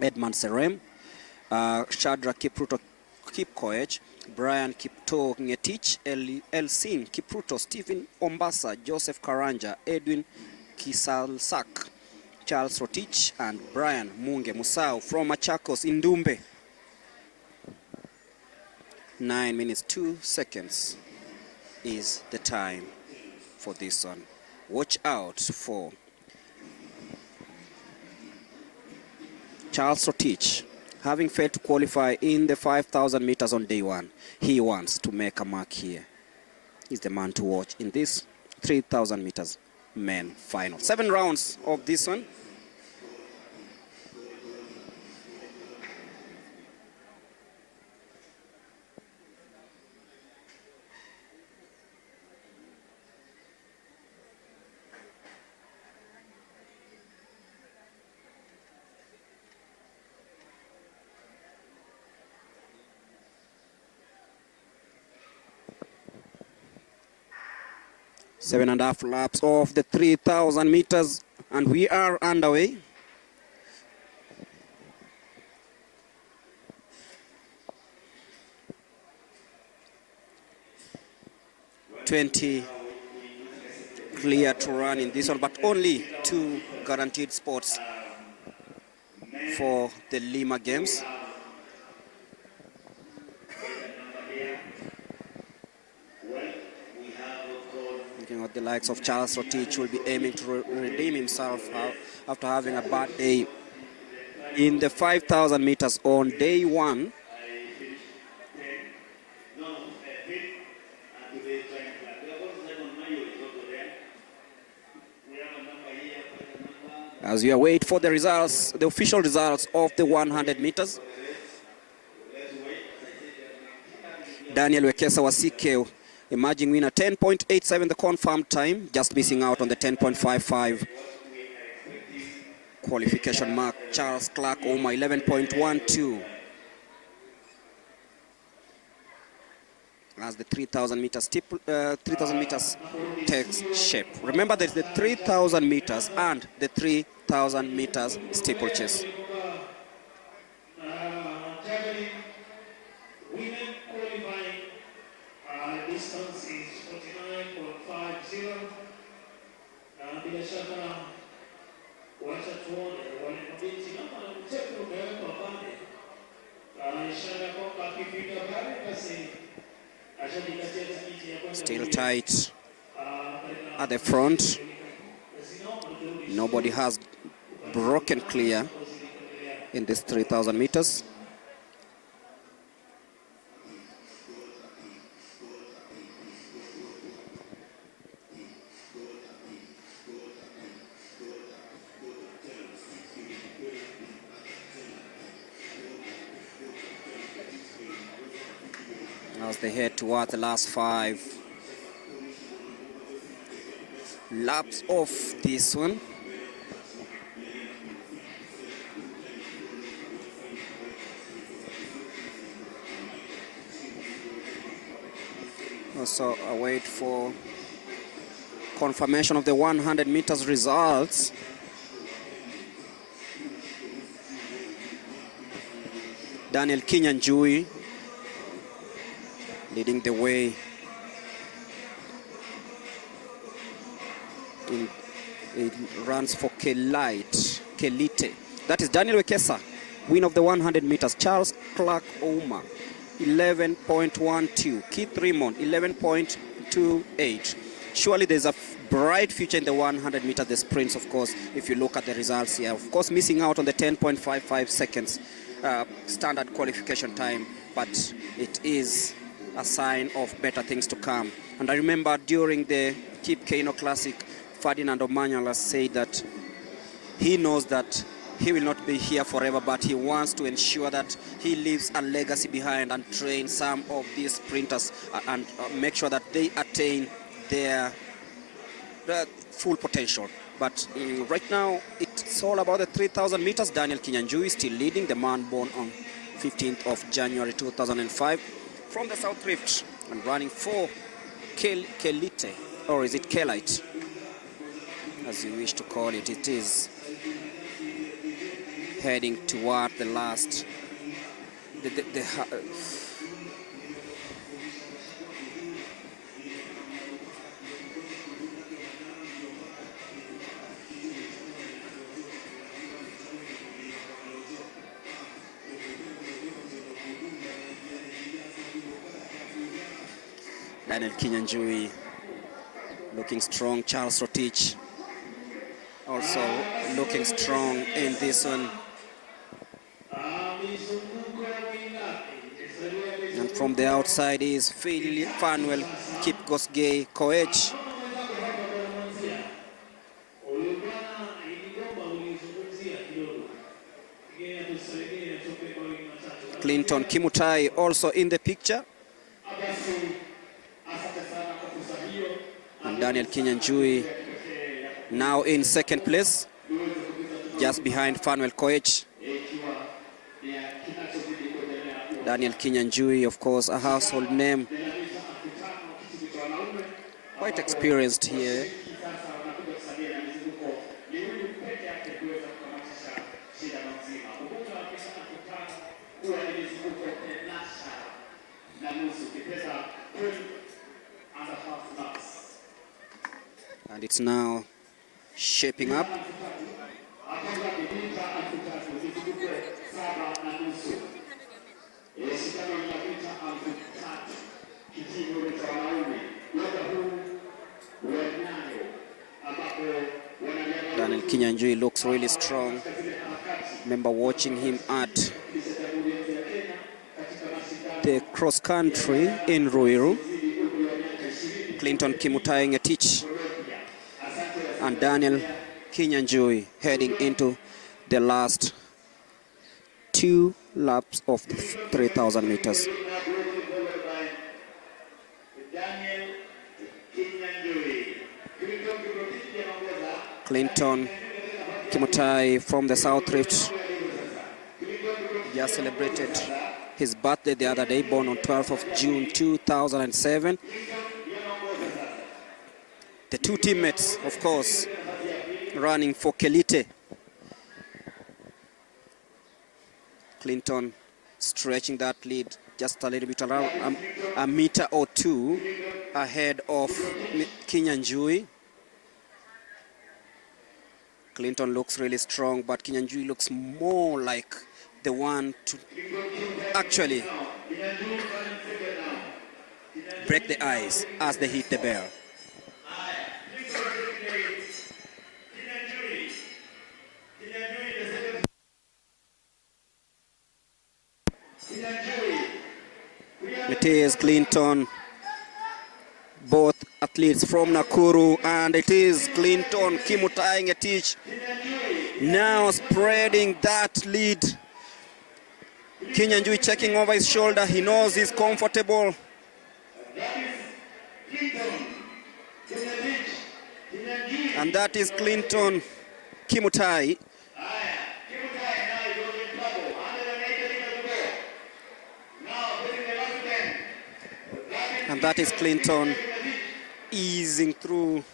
Edmund Serem, Shadra Kipruto Kipkoech, Brian Kipto Ngetich, Elsin Kipruto, Stephen Ombasa, Joseph Karanja, Edwin Kisalsak, Charles Rotich, and Brian Munge Musau from Machakos Indumbe. 9 minutes 2 seconds is the time for this one. Watch out for Charles Rotich. Having failed to qualify in the 5,000 meters on day one, he wants to make a mark here. He's the man to watch in this 3,000 meters men final. 7 rounds of this one. Seven and a half laps of the 3,000 meters, and we are underway. $20 clear to run in this one, but only 2 guaranteed spots for the Lima Games. The likes of Charles Rotich will be aiming to redeem himself after having a bad day in the 5,000 meters on day one. As we await for the results, the official results of the 100 meters. Daniel Wekesa Wasike, emerging winner, 10.87 the confirmed time, just missing out on the 10.55 qualification mark. Charles Clark Oma, 11.12. As the 3,000 meters 3,000 meters takes shape. Remember, there's the 3,000 meters and the 3,000 meters steeplechase. Still tight at the front. Nobody has broken clear in this 3,000 meters. As they head towards the last 5 laps of this one. Also await for confirmation of the 100 meters results. Daniel Kinyanjui leading the way. It runs for Kelite. That is Daniel Wekesa, win of the 100 meters. Charles Clark Oma, 11.12. Keith Raymond, 11.12. 7:28. Surely there's a bright future in the 100 meter, the sprints, of course, if you look at the results here. Of course, missing out on the 10.55 seconds standard qualification time, but it is a sign of better things to come. And I remember during the Kip Keino Classic, Ferdinand Omanyala said that he knows that he will not be here forever, but he wants to ensure that he leaves a legacy behind and train some of these sprinters and make sure that they attain their full potential. But right now, it's all about the 3,000 meters. Daniel Kinyanjui is still leading, the man born on 15th of January 2005 from the South Rift and running for Kelite, or is it Kelite, as you wish to call it. It is heading toward the last, Daniel Kinyanjui looking strong. Charles Rotich also looking strong in this one. And from the outside is Fanuel Kipgosgei Koech. Clinton Kimutai also in the picture. And Daniel Kinyanjui now in second place, just behind Fanuel Koech. Daniel Kinyanjui, of course, a household name, quite experienced here. And it's now shaping up. Daniel Kinyanjui looks really strong. Remember watching him at the cross country in Ruiru. Clinton Kimutai Ngetich and Daniel Kinyanjui heading into the last 2 laps of the 3,000 meters. Clinton Kimutai from the South Rift just celebrated his birthday the other day, born on 12th of June 2007. The two teammates, of course, running for Kelite. Clinton stretching that lead just a little bit around a meter or two ahead of Kinyanjui. Clinton looks really strong, but Kinyanjui looks more like the one to actually break the ice as they hit the bell. It is Clinton, both athletes from Nakuru, and it is Clinton Kimutai Ngetich now spreading that lead. Kinyanjui checking over his shoulder. He knows he's comfortable. And that is Clinton Kimutai. And that is Clinton easing through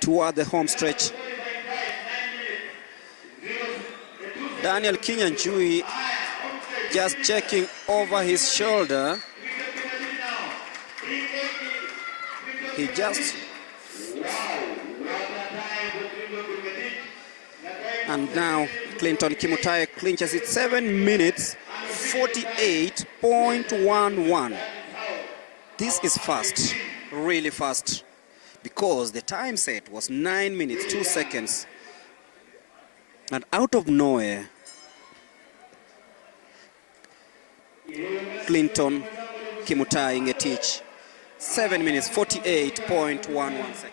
toward the home stretch. Daniel Kinyanjui just checking over his shoulder. He just... And now Clinton Kimutai clinches it 7 minutes 48.11. This is fast. really fast because the time set was 9 minutes 2 seconds, and out of nowhere Clinton Kimutai Ngetich 7 minutes 48.11 seconds.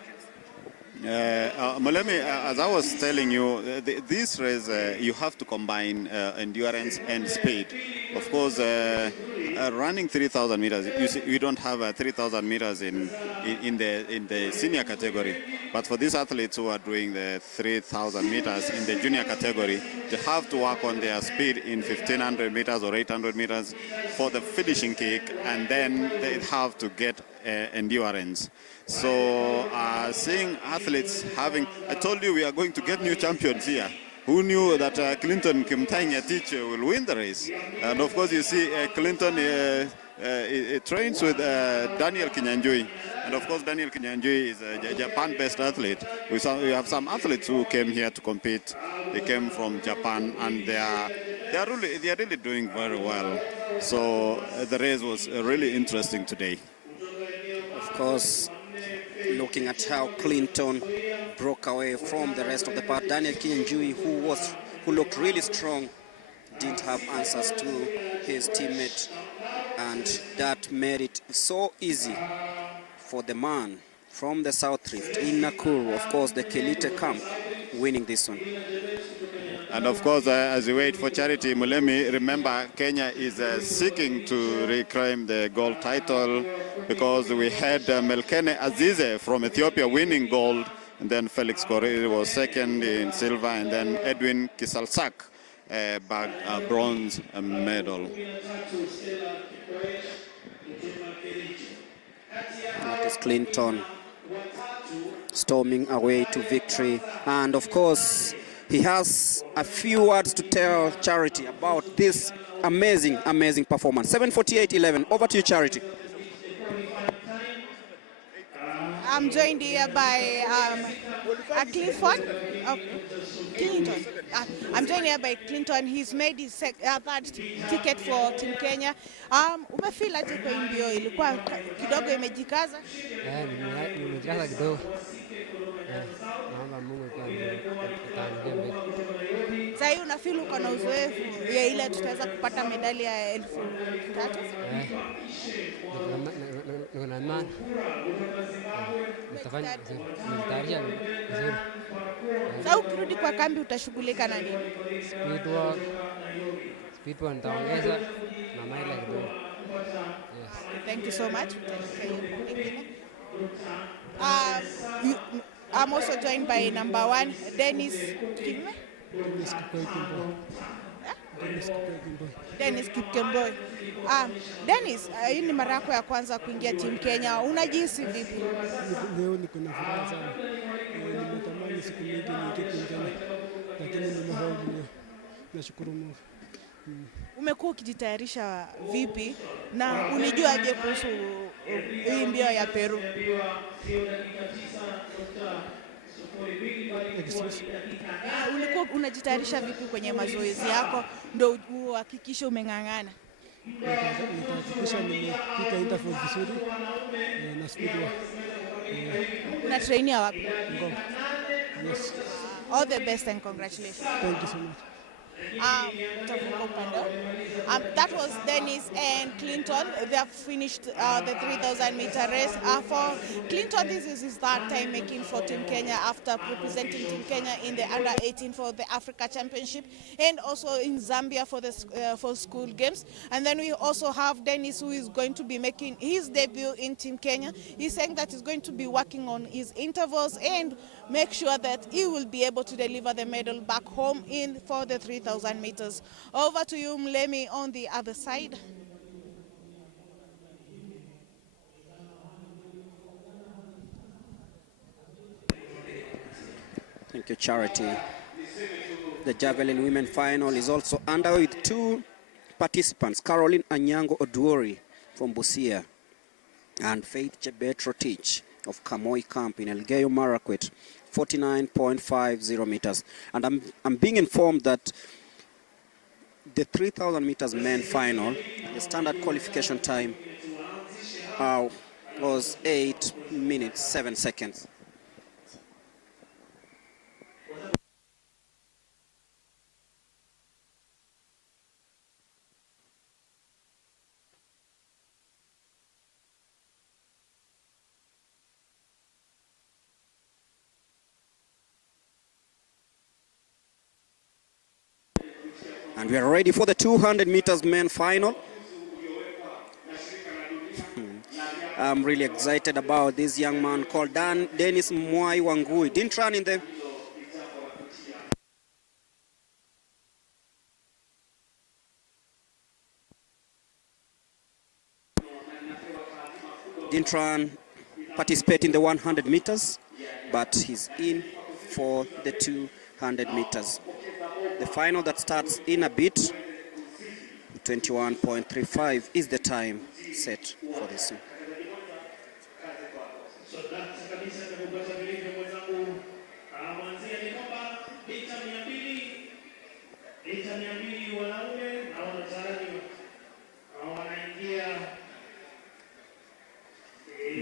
Molemi, as I was telling you, this race you have to combine endurance and speed. Of course, running 3,000 meters, you see, you don't have 3,000 meters in the senior category. But for these athletes who are doing the 3,000 meters in the junior category, they have to work on their speed in 1,500 meters or 800 meters for the finishing kick, and then they have to get endurance. So seeing athletes having, I told you we are going to get new champions here. Who knew that Clinton Kimutai Ngetich will win the race? And of course you see Clinton trains with Daniel Kinyanjui. And of course Daniel Kinyanjui is a Japan-based athlete. We have some athletes who came here to compete. They came from Japan, and they are really doing very well. So the race was really interesting today. Of course, looking at how Clinton broke away from the rest of the part, Daniel Kinyanjui, who looked really strong, didn't have answers to his teammate, and that made it so easy for the man from the South Rift in Nakuru, of course the Kelite camp, winning this one. And of course, as we wait for Charity Mulemi, remember Kenya is seeking to reclaim the gold title, because we had Melkene Azize from Ethiopia winning gold, and then Felix Korir was second in silver, and then Edwin Kisalsak bagged a bronze medal. That is Clinton storming away to victory, and of course he has a few words to tell Charity about this amazing performance. 7:48.11. Over to you, Charity. I'm joined here by Clinton. I'm joined here by Clinton. He's made his third ticket for Team Kenya. Umefeel aje kwa mbio? Ilikuwa kidogo imejikaza? Nimejikaza kidogo. Naomba Mungu ataangalia mbele. Sasa hivi unafeel uko na uzoefu ya ile tutaweza kupata medali ya 3,000? Niko na imani. Nitafanya vizuri. Sasa ukirudi kwa kambi utashughulika na nini? Speed one nitaongeza na maila kidogo. Yes. Thank you so much. I'm also joined by number 1, Dennis Kipkemboi. Dennis Kipkemboi. Dennis, hii ni mara yako ya kwanza kuingia Team Kenya. Unajihisi vipi? Leo niko na furaha sana. Nimetamani siku nyingi niingie Team Kenya, lakini nimefaulu leo. Nashukuru Mungu. Umekuwa ukijitayarisha vipi na unijuaje kuhusu hii mbio ya Peru? Ulikuwa unajitayarisha vipi kwenye mazoezi yako ndio uhakikishe umeng'ang'ana? Nitahakikisha nimepita interval vizuri na speed wa. Una trainia wapi? Ngoma. Yes. All the best and congratulations. Thank you so much. That was Dennis and Clinton. They have finished the 3,000 meter race. For Clinton, this is his third time making for Team Kenya after representing Team Kenya in the under-18 for the Africa Championship, and also in Zambia for the for school games. And then we also have Dennis, who is going to be making his debut in Team Kenya. He's saying that he's going to be working on his intervals and make sure that he will be able to deliver the medal back home for the 3,000 meters. Over to you, Mlemi, on the other side. Thank you, Charity. The javelin women final is also underway with 2 participants, Caroline Anyango Oduori from Busia and Faith Chebet Rotich of Kamoi Camp in Elgeyo Marakwet, 49.50 meters. And I'm being informed that the 3,000 meters men final, the standard qualification time was 8 minutes 7 seconds. And we are ready for the 200 meters men final. I'm really excited about this young man called Dennis Mwai Wangui. Didn't run in the participate in the 100 meters, but he's in for the 200 meters. The final that starts in a bit, 21.35 is the time set for this.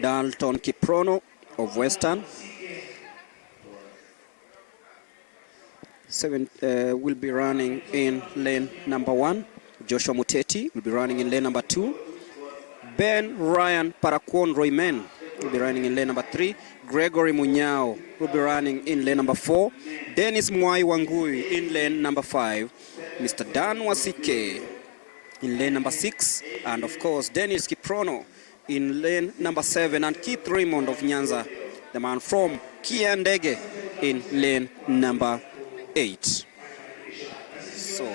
Dalton Kiprono of Western will be running in lane number 1. Joshua Muteti will be running in lane number 2. Ben Ryan Parakwon Roymen will be running in lane number 3. Gregory Munyao will be running in lane number 4. Dennis Mwai Wangui in lane number 5. Mr. Dan Wasike in lane number 6. And of course, Dennis Kiprono in lane number 7. And Keith Raymond of Nyanza, the man from Kiandege, in lane number 8. So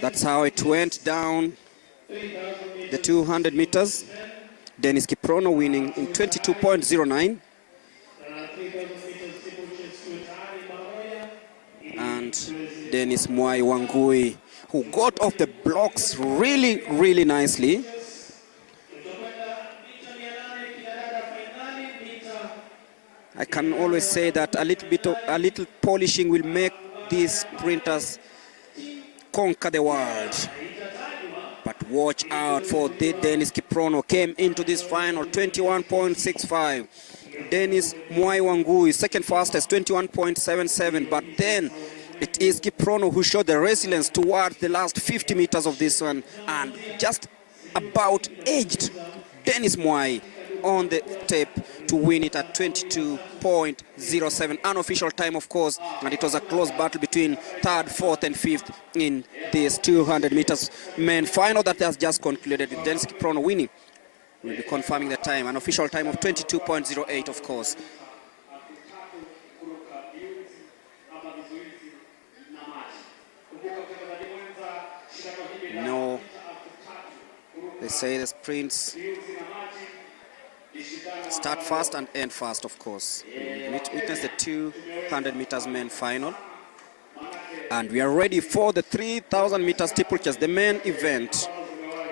That's how it went down the 200 meters. Dennis Kiprono winning in 22.09. And Dennis Mwai Wangui, who got off the blocks really, really nicely. I can always say that a little polishing will make these sprinters conquer the world. But watch out for Dennis Kiprono, came into this final 21.65. Dennis Mwai Wangui, second fastest, 21.77. But then it is Kiprono who showed the resilience towards the last 50 meters of this one and just about edged Dennis Mwai on the tape to win it at 22.07. Unofficial time, of course, and it was a close battle between third, fourth, and fifth in this 200 meters men final that has just concluded with Dennis Kiprono winning. We'll be confirming the time, an official time of 22.08, of course. No, they say the sprints start fast and end fast, of course. We witness the 200 meters men final. And we are ready for the 3,000 meters steeplechase, the main event,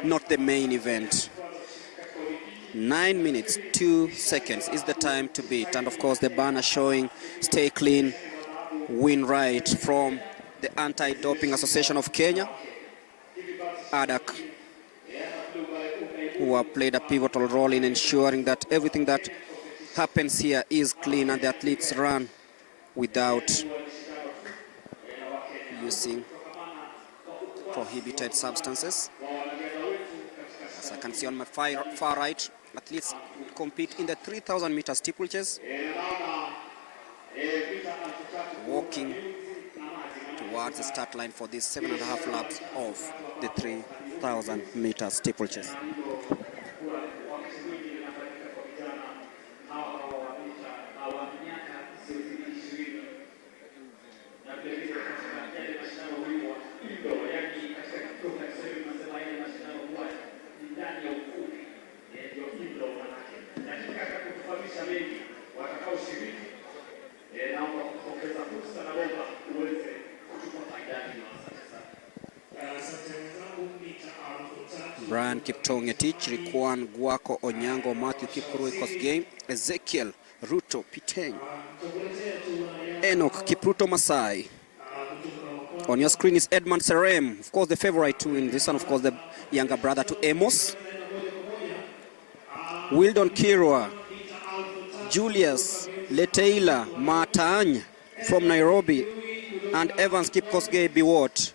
not the main event. 9 minutes, 2 seconds is the time to beat. And of course, the banner showing stay clean, win right from the Anti-Doping Association of Kenya, ADAK, who have played a pivotal role in ensuring that everything that happens here is clean and the athletes run without using prohibited substances. As I can see on my far right, athletes compete in the 3,000 meter steeplechase, walking towards the start line for these 7.5 laps of the 3,000 meter steeplechase. Brian Kiptongetich, Rikwan Gwako Onyango, Matthew Kipkurui Kosgei, Ezekiel Ruto Piteng, Enoch Kipruto Masai. On your screen is Edmund Serem, of course the favorite to win this one, of course the younger brother to Amos. Wildon Kirwa, Julius Leteila Matany from Nairobi, and Evans Kipkosgei Biwot.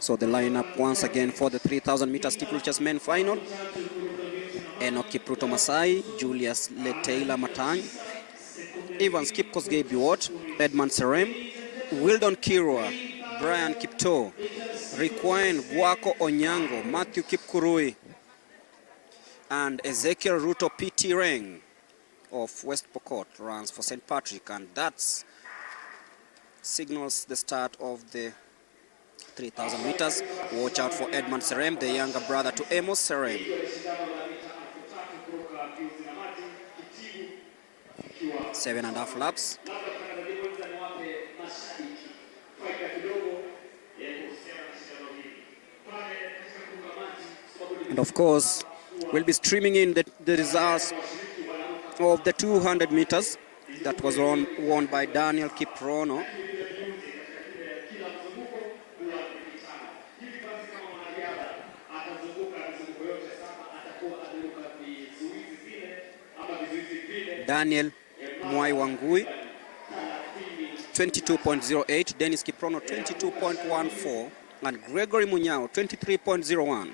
So the lineup once again for the 3,000 meter steeplechase men final: Enoch Kipruto Masai, Julius Leteila Matany, Evans Kipkosgei Biwot, Edmund Serem, Wildon Kirwa, Brian Kipto, Rikwan Gwako Onyango, Matthew Kipkurui, and Ezekiel Ruto P.T. Reng of West Pokot runs for St. Patrick, and that signals the start of the 3,000 meters. Watch out for Edmund Serem, the younger brother to Amos Serem. Seven and a half laps. And of course, we'll be streaming in the results of the 200 meters that was won by Daniel Kiprono. Daniel Mwai Wangui, 22.08. Dennis Kiprono, 22.14. and Gregory Munyao 23.01.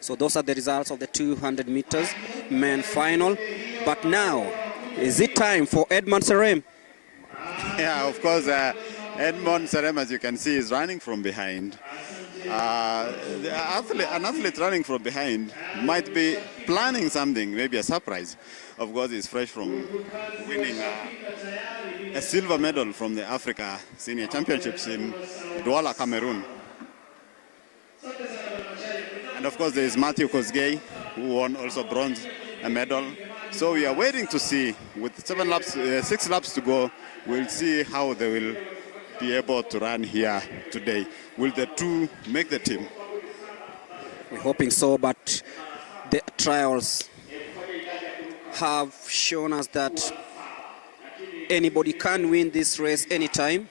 So those are the results of the 200 meters men final. But now, is it time for Edmond Serem? Yeah, of course, Edmond Serem, as you can see, is running from behind. An athlete running from behind might be planning something, maybe a surprise. Of course, he's fresh from winning a silver medal from the Africa Senior Championships in Douala, Cameroon. And of course, there is Matthew Kosgei, who won also bronze medal. So we are waiting to see, with 6 laps to go, we'll see how they will be able to run here today. Will the two make the team? We're hoping so, but the trials have shown us that anybody can win this race anytime.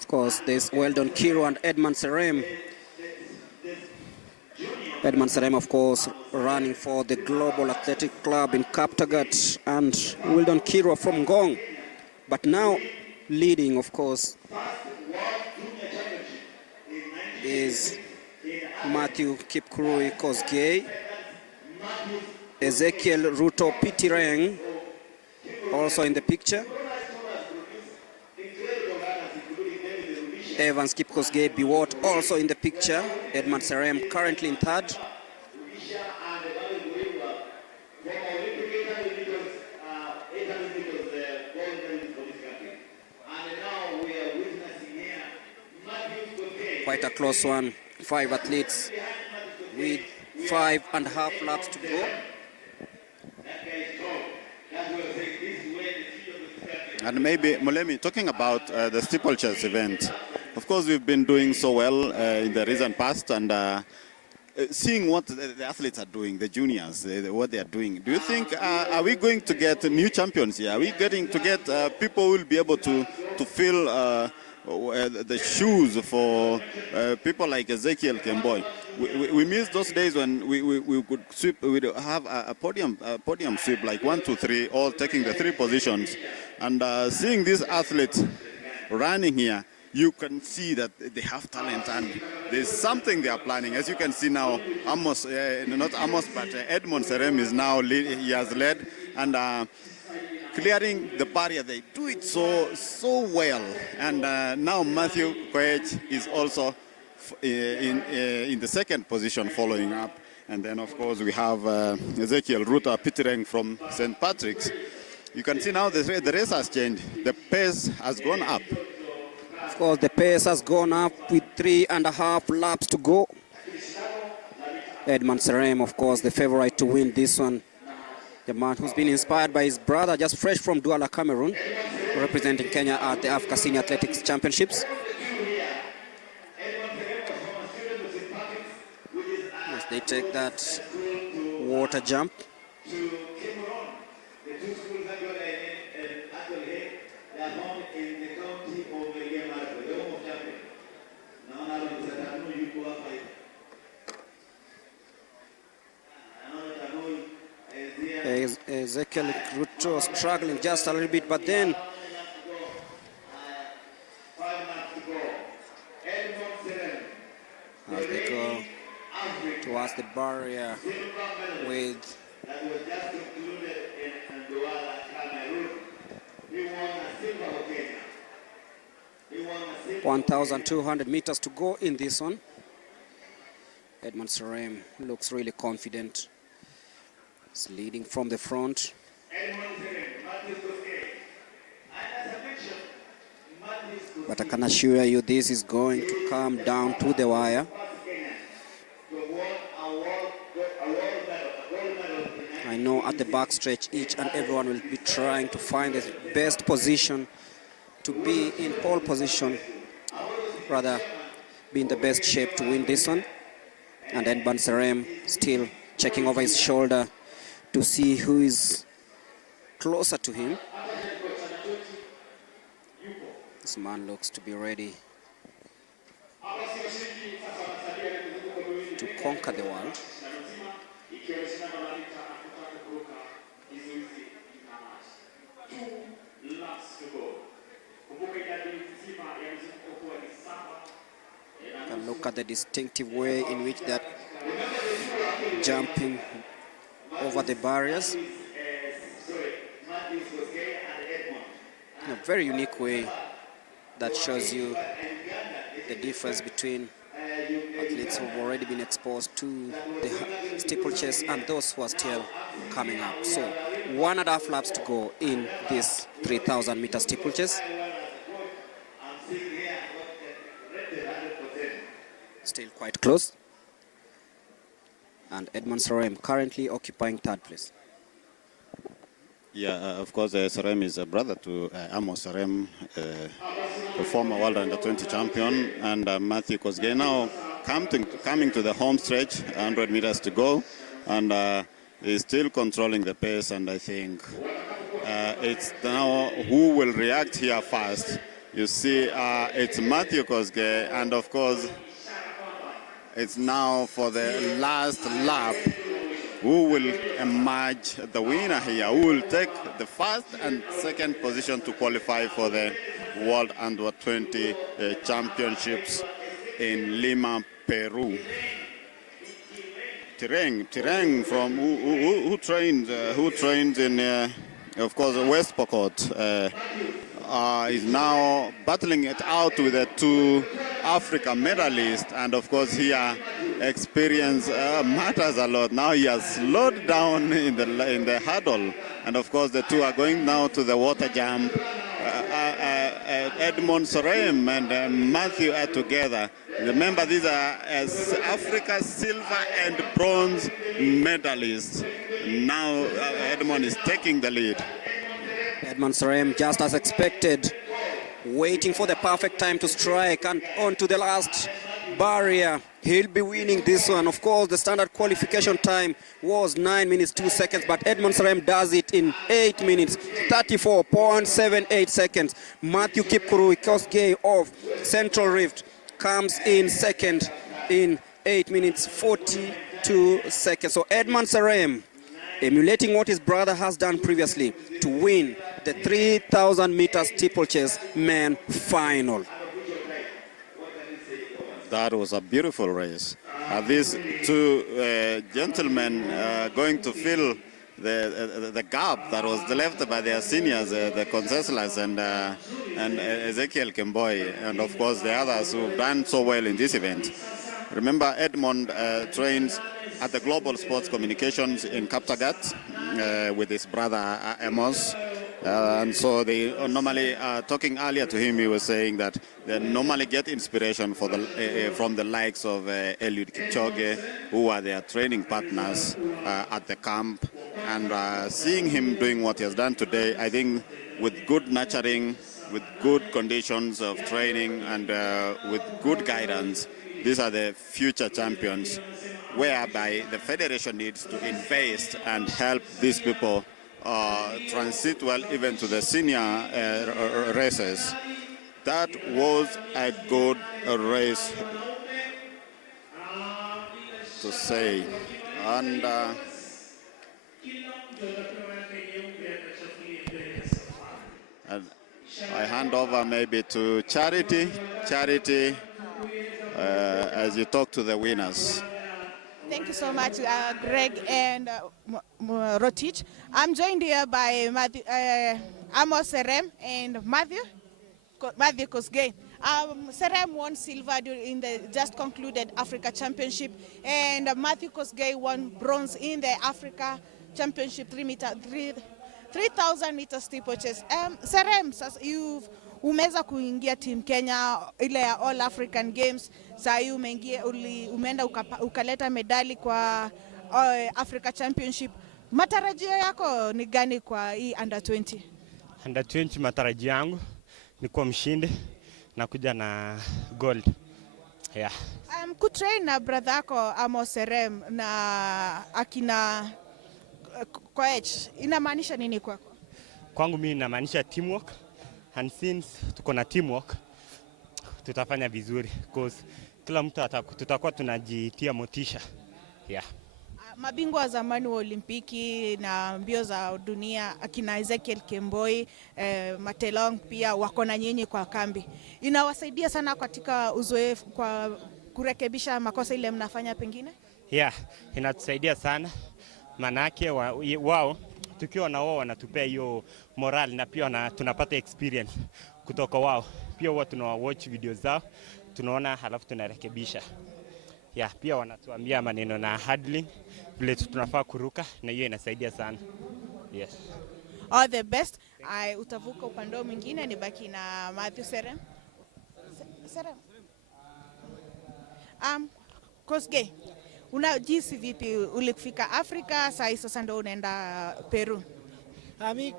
Of course, there's Weldon Kiro and Edmond Serem. Edmond Serem, of course, running for the Global Athletic Club in Kaptagat, and Weldon Kiro from Ngong. But now leading, of course, is Matthew Kipkurui Kosgei, Ezekiel Ruto Pitireng, also in the picture. Evans Kipkosgei Biwot also in the picture. Edmond Serem currently in third. Quite a close one. 5 athletes with 5.5 laps to go. And maybe, Molemi, talking about the steeplechase event, of course, we've been doing so well in the recent past, and seeing what the athletes are doing, the juniors, what they are doing. Do you think, are we going to get new champions here? Are we getting to get people who will be able to fill the shoes for people like Ezekiel Kemboy? We miss those days when we could sweep, we would have a podium sweep, like 1, 2, 3, all taking the 3 positions. And seeing these athletes running here, you can see that they have talent, and there's something they are planning. As you can see now, not Amos, but Edmond Serem is now he has led, and clearing the barrier. They do it so well. And now Matthew Koech is also in the second position following up. And then, of course, we have Ezekiel Ruta Pitireng from St. Patrick's. You can see now the race has changed. The pace has gone up. Of course, the pace has gone up with 3.5 laps to go. Edmond Serem, of course, the favorite to win this one. The man who's been inspired by his brother, just fresh from Douala, Cameroon, representing Kenya at the Africa Senior Athletics Championships. As they take that water jump. Ezekiel Ruto struggling just a little bit, but then as they go towards the barrier with 1,200 meters to go in this one. Edmond Serem looks really confident. He's leading from the front. But I can assure you this is going to come down to the wire. I know at the backstretch, each and everyone will be trying to find the best position to be in pole position, rather be in the best shape to win this one. And then Banserem still checking over his shoulder to see who is closer to him. This man looks to be ready to conquer the world. And look at the distinctive way in which they're jumping over the barriers. In a very unique way that shows you the difference between athletes who have already been exposed to the steeplechase and those who are still coming up. So 1.5 laps to go in this 3,000 meter steeplechase. Still quite close. And Edmond Serem currently occupying 3rd place. Yeah, of course, Serem is a brother to Amos Serem, the former World Under-20 champion, and Matthew Kosgei now coming to the home stretch, 100 meters to go, and he's still controlling the pace, and I think it's now who will react here first. You see, it's Matthew Kosgei, and of course, it's now for the last lap. Who will emerge the winner here? Who will take the 1st and 2nd position to qualify for the World Under-20 Championships in Lima, Peru? Tireng from who trains in of course West Pokot. Is now battling it out with the 2 Africa medalists, and of course here experience matters a lot. Now he has slowed down in the hurdle, and of course the 2 are going now to the water jump. Edmond Serem and Matthew are together. Remember, these are Africa's silver and bronze medalists. Now Edmond is taking the lead. Edmond Serem, just as expected, waiting for the perfect time to strike, and on to the last barrier. He'll be winning this one. Of course, the standard qualification time was 9 minutes 2 seconds, but Edmond Serem does it in 8 minutes 34.78 seconds. Matthew Kipkurui Kosgei of Central Rift comes in 2nd in 8 minutes 42 seconds. So Edmond Serem, emulating what his brother has done previously, to win the 3,000 meter steeplechase men final. That was a beautiful race. These 2 gentlemen going to fill the gap that was left by their seniors, the Conseslus and Ezekiel Kemboi, and of course the others who've done so well in this event. Remember, Edmond trains at the Global Sports Communications in Kaptagat with his brother Amos. And so they normally, talking earlier to him, he was saying that they normally get inspiration for from the likes of Eliud Kipchoge, who are their training partners at the camp. And seeing him doing what he has done today, I think with good nurturing, with good conditions of training, and with good guidance, these are the future champions, whereby the federation needs to invest and help these people transit well even to the senior races. That was a good race, to say. And I hand over maybe to Charity. Charity, as you talk to the winners. Thank you so much, Greg and Rotich. I'm joined here by Matthew, Amos Serem and Matthew Kosgei. Serem won silver in the just concluded Africa Championship, and Matthew Kosgei won bronze in the Africa Championship 3,000 meter steeplechase. Serem, umeweza kuingia team Kenya ile ya All African Games. Sasa umeenda ukaleta medali kwa Africa Championship. Matarajio yako ni gani kwa hii under 20? Under 20 matarajio yangu ni kuwa mshindi na kuja na gold. Yeah. Kutrain na brother yako Amos Serem na akina coach inamaanisha nini kwako? Kwangu mimi inamaanisha teamwork, and since tuko na teamwork tutafanya vizuri because kila mtu tutakuwa tunajitia motisha. Yeah. Mabingwa wa zamani wa Olimpiki na mbio za dunia akina Ezekiel Kemboi, Matelong pia wako na nyinyi kwa kambi. Inawasaidia sana katika uzoefu kwa kurekebisha makosa ile mnafanya pengine? Yeah, inatusaidia sana. Manake wao tukiwa na wao wanatupea hiyo morale na pia tunapata experience kutoka wao. Pia huwa tunawatch video zao, tunaona halafu tunarekebisha. Yeah, pia wanatuambia maneno na handling vile tunafaa kuruka na hiyo inasaidia sana. Yes. All the best. Utavuka upande mwingine ni baki na Matthew Serem. Serem. Kosgei, unajisi vipi ulikufika Afrika sasa ndio unaenda Peru? Mimi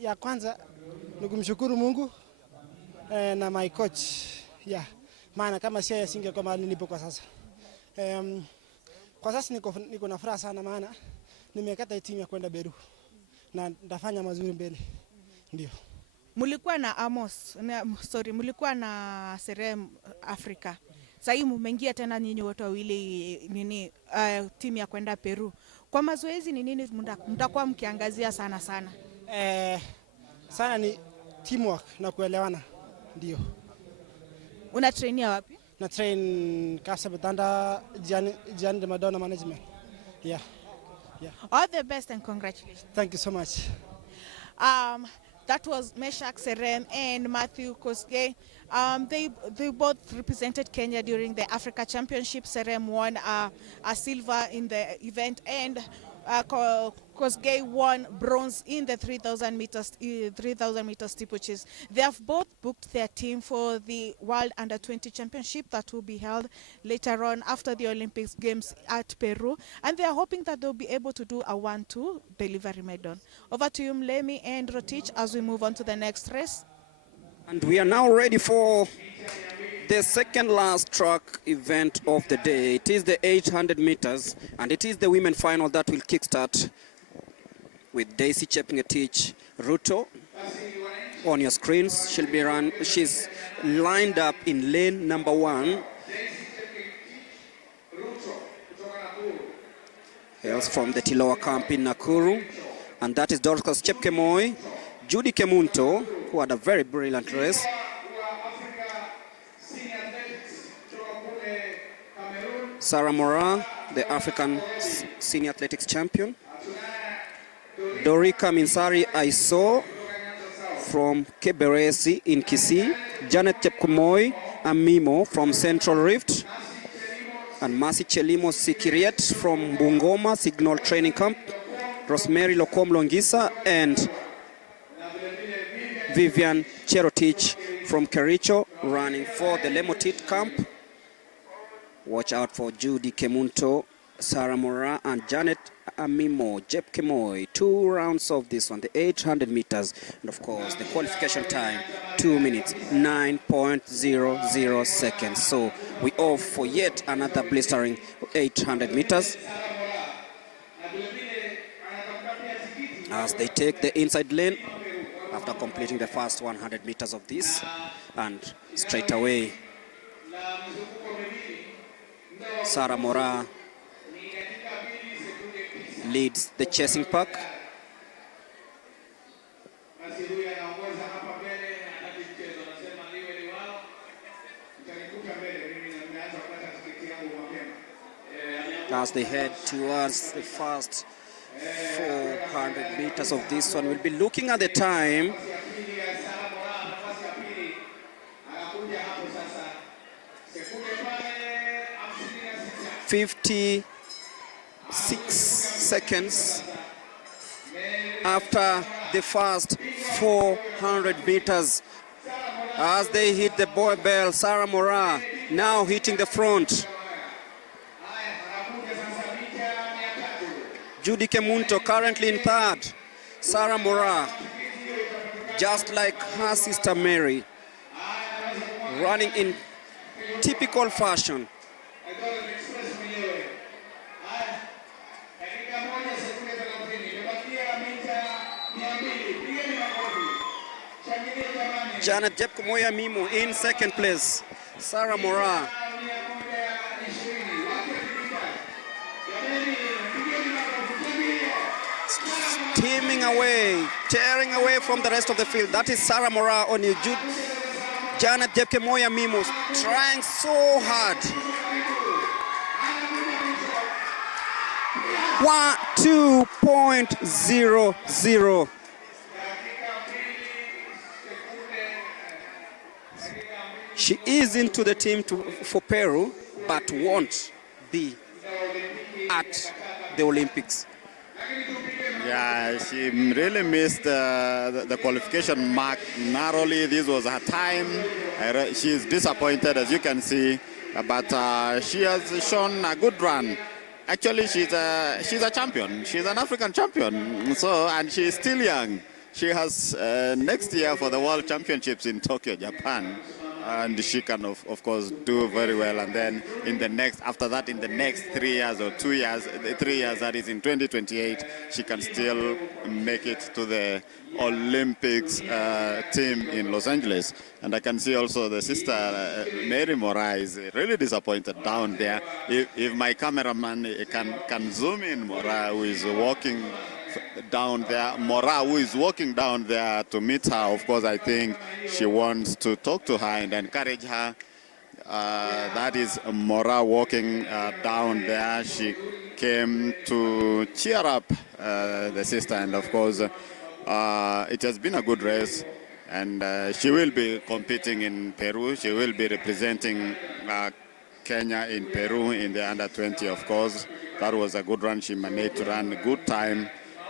ya kwanza ni kumshukuru Mungu na my coach. Yeah. Maana kama si yeye singekuwa mahali nilipo kwa sasa. Kwa sasa niko na furaha sana maana nimekata timu ya kwenda Peru na nitafanya mazuri mbele. Ndio. Mulikuwa na mulikuwa na Serem Afrika. Sasa mmeingia tena nyinyi wote wawili timu ya kwenda Peru. Kwa mazoezi ni nini mtakuwa mkiangazia sana? Sana ni teamwork na kuelewana. Ndio. Una trainia wapi? Na train Kasa Batanda Jan de Madonna Management. Yeah. All the best and congratulations. Thank you so much. That was Meshach Serem and Matthew Kosgei. They both represented Kenya during the Africa Championship. Serem won a silver in the event, and Kosgei won bronze in the 3,000 meters steeplechase. They have both booked their team for the World Under 20 Championship that will be held later on after the Olympics Games at Peru, and they are hoping that they'll be able to do a 1-2 delivery medal. Over to you, Mlemi and Rotich, as we move on to the next race. And we are now ready for the second last track event of the day. It is the 800 meters, and it is the women final that will kickstart with Daisy Chepngetich Ruto on your screens. She's lined up in lane number 1. Hails from the Tiloa camp in Nakuru, and that is Dorcas Chepkemoi, Judy Kemunto, who had a very brilliant race. Sarah Mora, the African Senior Athletics champion. Dorika Minsari Aiso from Keberesi in Kisii. Janet Chepkemoi Amimo from Central Rift. And Masi Chelimo Sikiriet from Bungoma Signal Training Camp. Rosemary Lokom Longisa and Vivian Cherotich from Kericho running for the Lemotit camp. Watch out for Judy Kemunto, Sarah Mora and Janet Amimo Chepkemoi. 2 rounds of this one, the 800 meters. And of course, the qualification time, 2 minutes, 9.00 seconds. So we off for yet another blistering 800 meters. As they take the inside lane after completing the first 100 meters of this, and straight away Sarah Mora leads the chasing pack. As they head towards the first 400 meters of this one, we'll be looking at the time. 56 seconds after the first 400 meters. As they hit the boy bell, Sarah Mora now hitting the front. Judy Kemunto currently in third. Sarah Mora, just like her sister Mary, running in typical fashion. Janet Jepkomoya Mimo in second place. Sarah Mora. Steaming away, tearing away from the rest of the field. That is Sarah Mora on you. Janet Jepkomoya Mimo trying so hard. 2.00. She is into the team for Peru, but won't be at the Olympics. Yeah, she really missed the qualification mark narrowly. This was her time. She's disappointed, as you can see, but she has shown a good run. Actually, she's a champion. She's an African champion. So, and she's still young. She has next year for the World Championships in Tokyo, Japan. And she can, of course, do very well. And then in the next, after that, in the next 3 years or 2 years, 3 years, that is in 2028, she can still make it to the Olympics team in Los Angeles. And I can see also the sister, Mary Mora, is really disappointed down there. If my cameraman can zoom in Mora, who is walking down there, Mora, who is walking down there to meet her. Of course, I think she wants to talk to her and encourage her. That is Mora walking down there. She came to cheer up the sister, and of course, it has been a good race. And she will be competing in Peru. She will be representing Kenya in Peru in the under-20, of course. That was a good run. She managed to run a good time.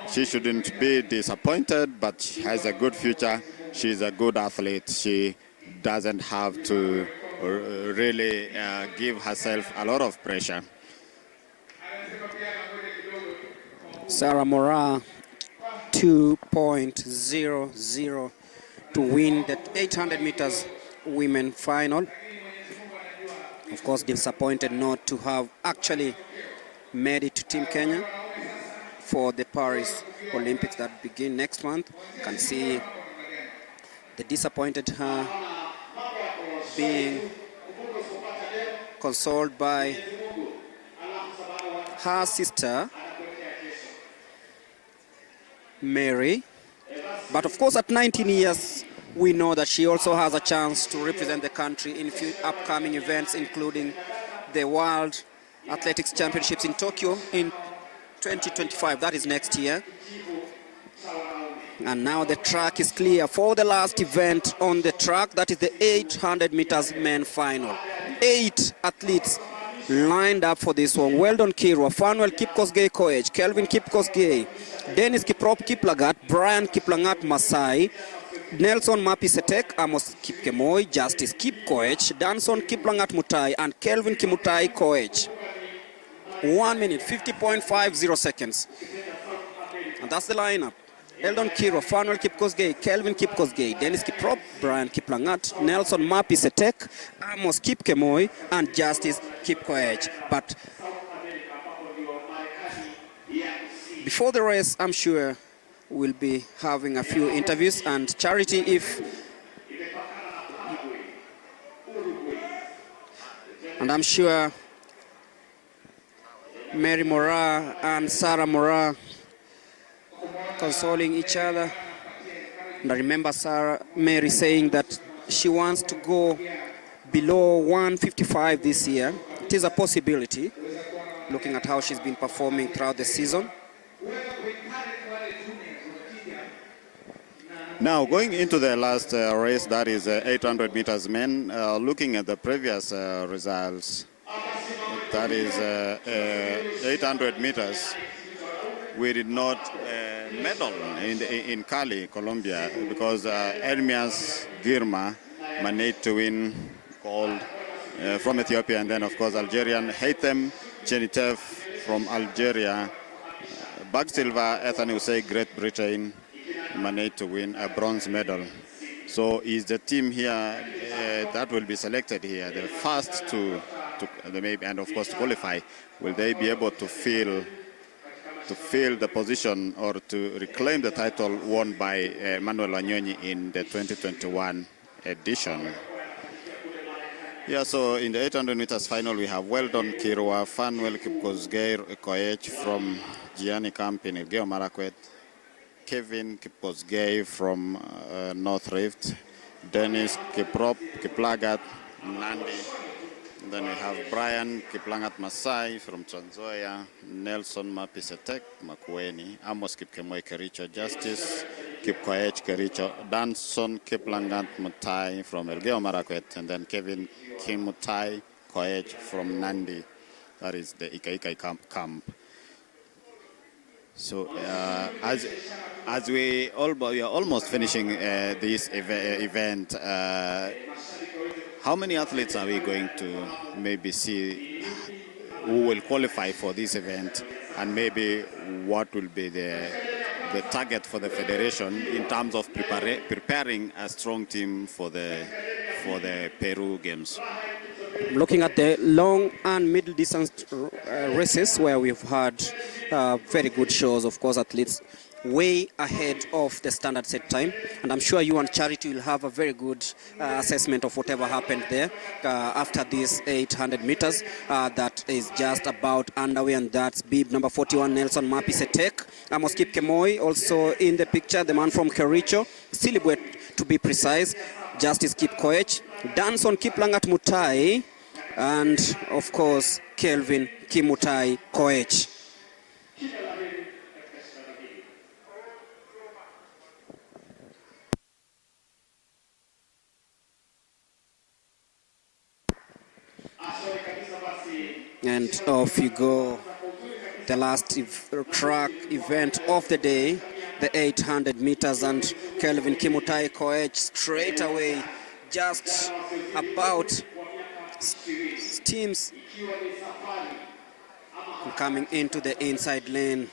She shouldn't be disappointed, but she has a good future. She's a good athlete. She doesn't have to really give herself a lot of pressure. Sarah Mora, 2.00 to win the 800 meters women final. Of course, disappointed not to have actually made it to Team Kenya for the Paris Olympics that begin next month. You can see the disappointed her being consoled by her sister Mary. But of course, at 19 years, we know that she also has a chance to represent the country in few upcoming events, including the World Athletics Championships in Tokyo in 2025, that is next year. And now the track is clear for the last event on the track. That is the 800 meters men final. 8 athletes lined up for this one. Weldon Kirwa, Fanuel Kipkosgei Koech, Kelvin Kipkosgei, Dennis Kiprop Kiplagat, Brian Kiplangat Masai, Nelson Mapi Setek, Amos Kipkemoi, Justice Kipkoech, Danson Kiplangat Mutai, and Kelvin Kimutai Koech. 1 minute, 50.50 seconds. And that's the lineup. Eldon Kiro, Fanuel Kipkosgei, Kelvin Kipkosgei, Dennis Kiprop, Brian Kiplangat, Nelson Mapi Setek, Amos Kipkemoi, and Justice Kipkoech. But before the race, I'm sure we'll be having a few interviews. And Charity, and I'm sure Mary Mora and Sarah Mora consoling each other. And I remember Mary saying that she wants to go below 155 this year. It is a possibility, looking at how she's been performing throughout the season. Now, going into the last race, that is 800 meters men, looking at the previous results, that is 800 meters. We did not medal in Cali, Colombia, because Ermias Girma managed to win gold from Ethiopia, and then of course Algerian Haitham Chenitev from Algeria Bag silver, Ethany will say Great Britain managed to win a bronze medal. So is the team here that will be selected here, the first to maybe, and of course to qualify, will they be able to fill the position or to reclaim the title won by Manuel Wanyonyi in the 2021 edition? Yeah, so in the 800 meters final, we have Weldon Kirwa, Fanuel Kipkosgei Koech from Gianni Camp in Elgeyo Marakwet, Kevin Kipkosgei from North Rift, Dennis Kiprop Kiplagat, Nandi. And then we have Brian Kiplangat Masai from Trans Nzoia, Nelson Mapisetek Makueni, Amos Kipkemoi Kericho Justice, Kipkoech Kericho, Danson Kiplangat Mutai from Elgeyo Marakwet, and then Kevin Kimutai Koech from Nandi. That is the Ika camp. So as we are almost finishing this event, how many athletes are we going to maybe see who will qualify for this event, and maybe what will be the target for the federation in terms of preparing a strong team for the Peru Games? Looking at the long and middle distance races, where we've had very good shows, of course, athletes way ahead of the standard set time, and I'm sure you and Charity will have a very good assessment of whatever happened there after this 800 meters that is just about underway, and that's bib number 41 Nelson Mapisetek, Amos Kipkemoi also in the picture, the man from Kericho, Silibwet to be precise, Justice Kipkoech, Danson Kiplangat Mutai, and of course Kelvin Kimutai Koech. And off you go, the last track event of the day, the 800 meters, and Kelvin Kimutai Koech straight away, just about steams coming into the inside lane.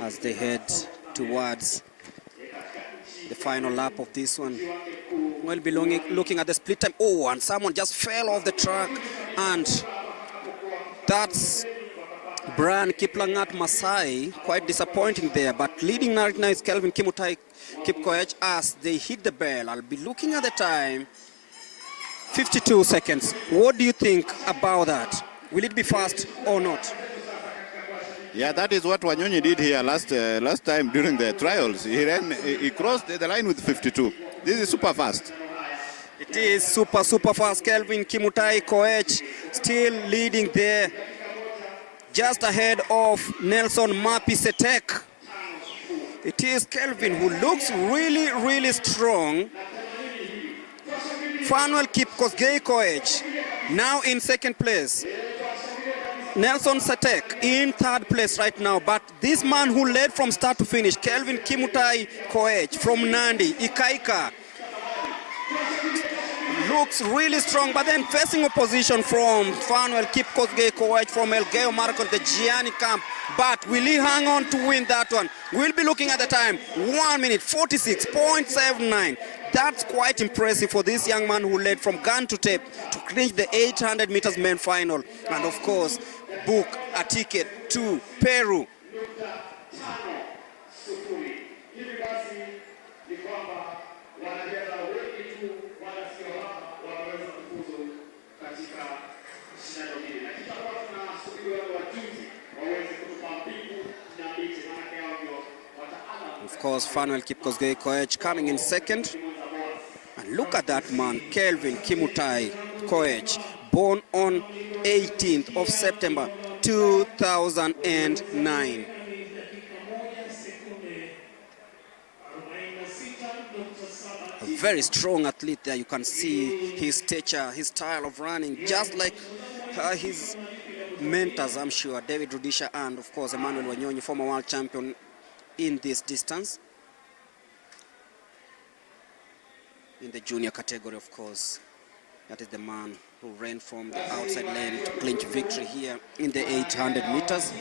As they head towards the final lap of this one. We'll be looking at the split time. Oh, and someone just fell off the track, and that's Brian Kiplangat Masai. Quite disappointing there, but leading right now is Kelvin Kimutai Kipkoech as they hit the bell. I'll be looking at the time. 52 seconds. What do you think about that? Will it be fast or not? Yeah, that is what Wanyonyi did here last time during the trials. He crossed the line with 52. This is super fast. It is super fast. Kelvin Kimutai Koech still leading there, just ahead of Nelson Mapisetek. It is Kelvin who looks really strong. Fanuel Kipkosgei Koech now in second place. Nelson Satek in third place right now, but this man who led from start to finish, Kelvin Kimutai Koech from Nandi, Ikaika, looks really strong, but then facing opposition from Fanuel Kipkosgei Koech from Elgeyo Marakwet, the Gianni camp. But will he hang on to win that one? We'll be looking at the time, 1 minute 46.79. That's quite impressive for this young man who led from gun to tape to clinch the 800 meters men final, and of course book a ticket to Peru. Of course, Fanuel Kipkosgei Koech coming in second. And look at that man, Kelvin Kimutai Koech, born on 18th of September 2009. A very strong athlete there. You can see his stature, his style of running, just like his mentors, I'm sure, David Rudisha and, of course, Emmanuel Wanyonyi, former world champion in this distance. in the junior category, of course. That is the man who ran from the outside lane to clinch victory here in the 800 meters.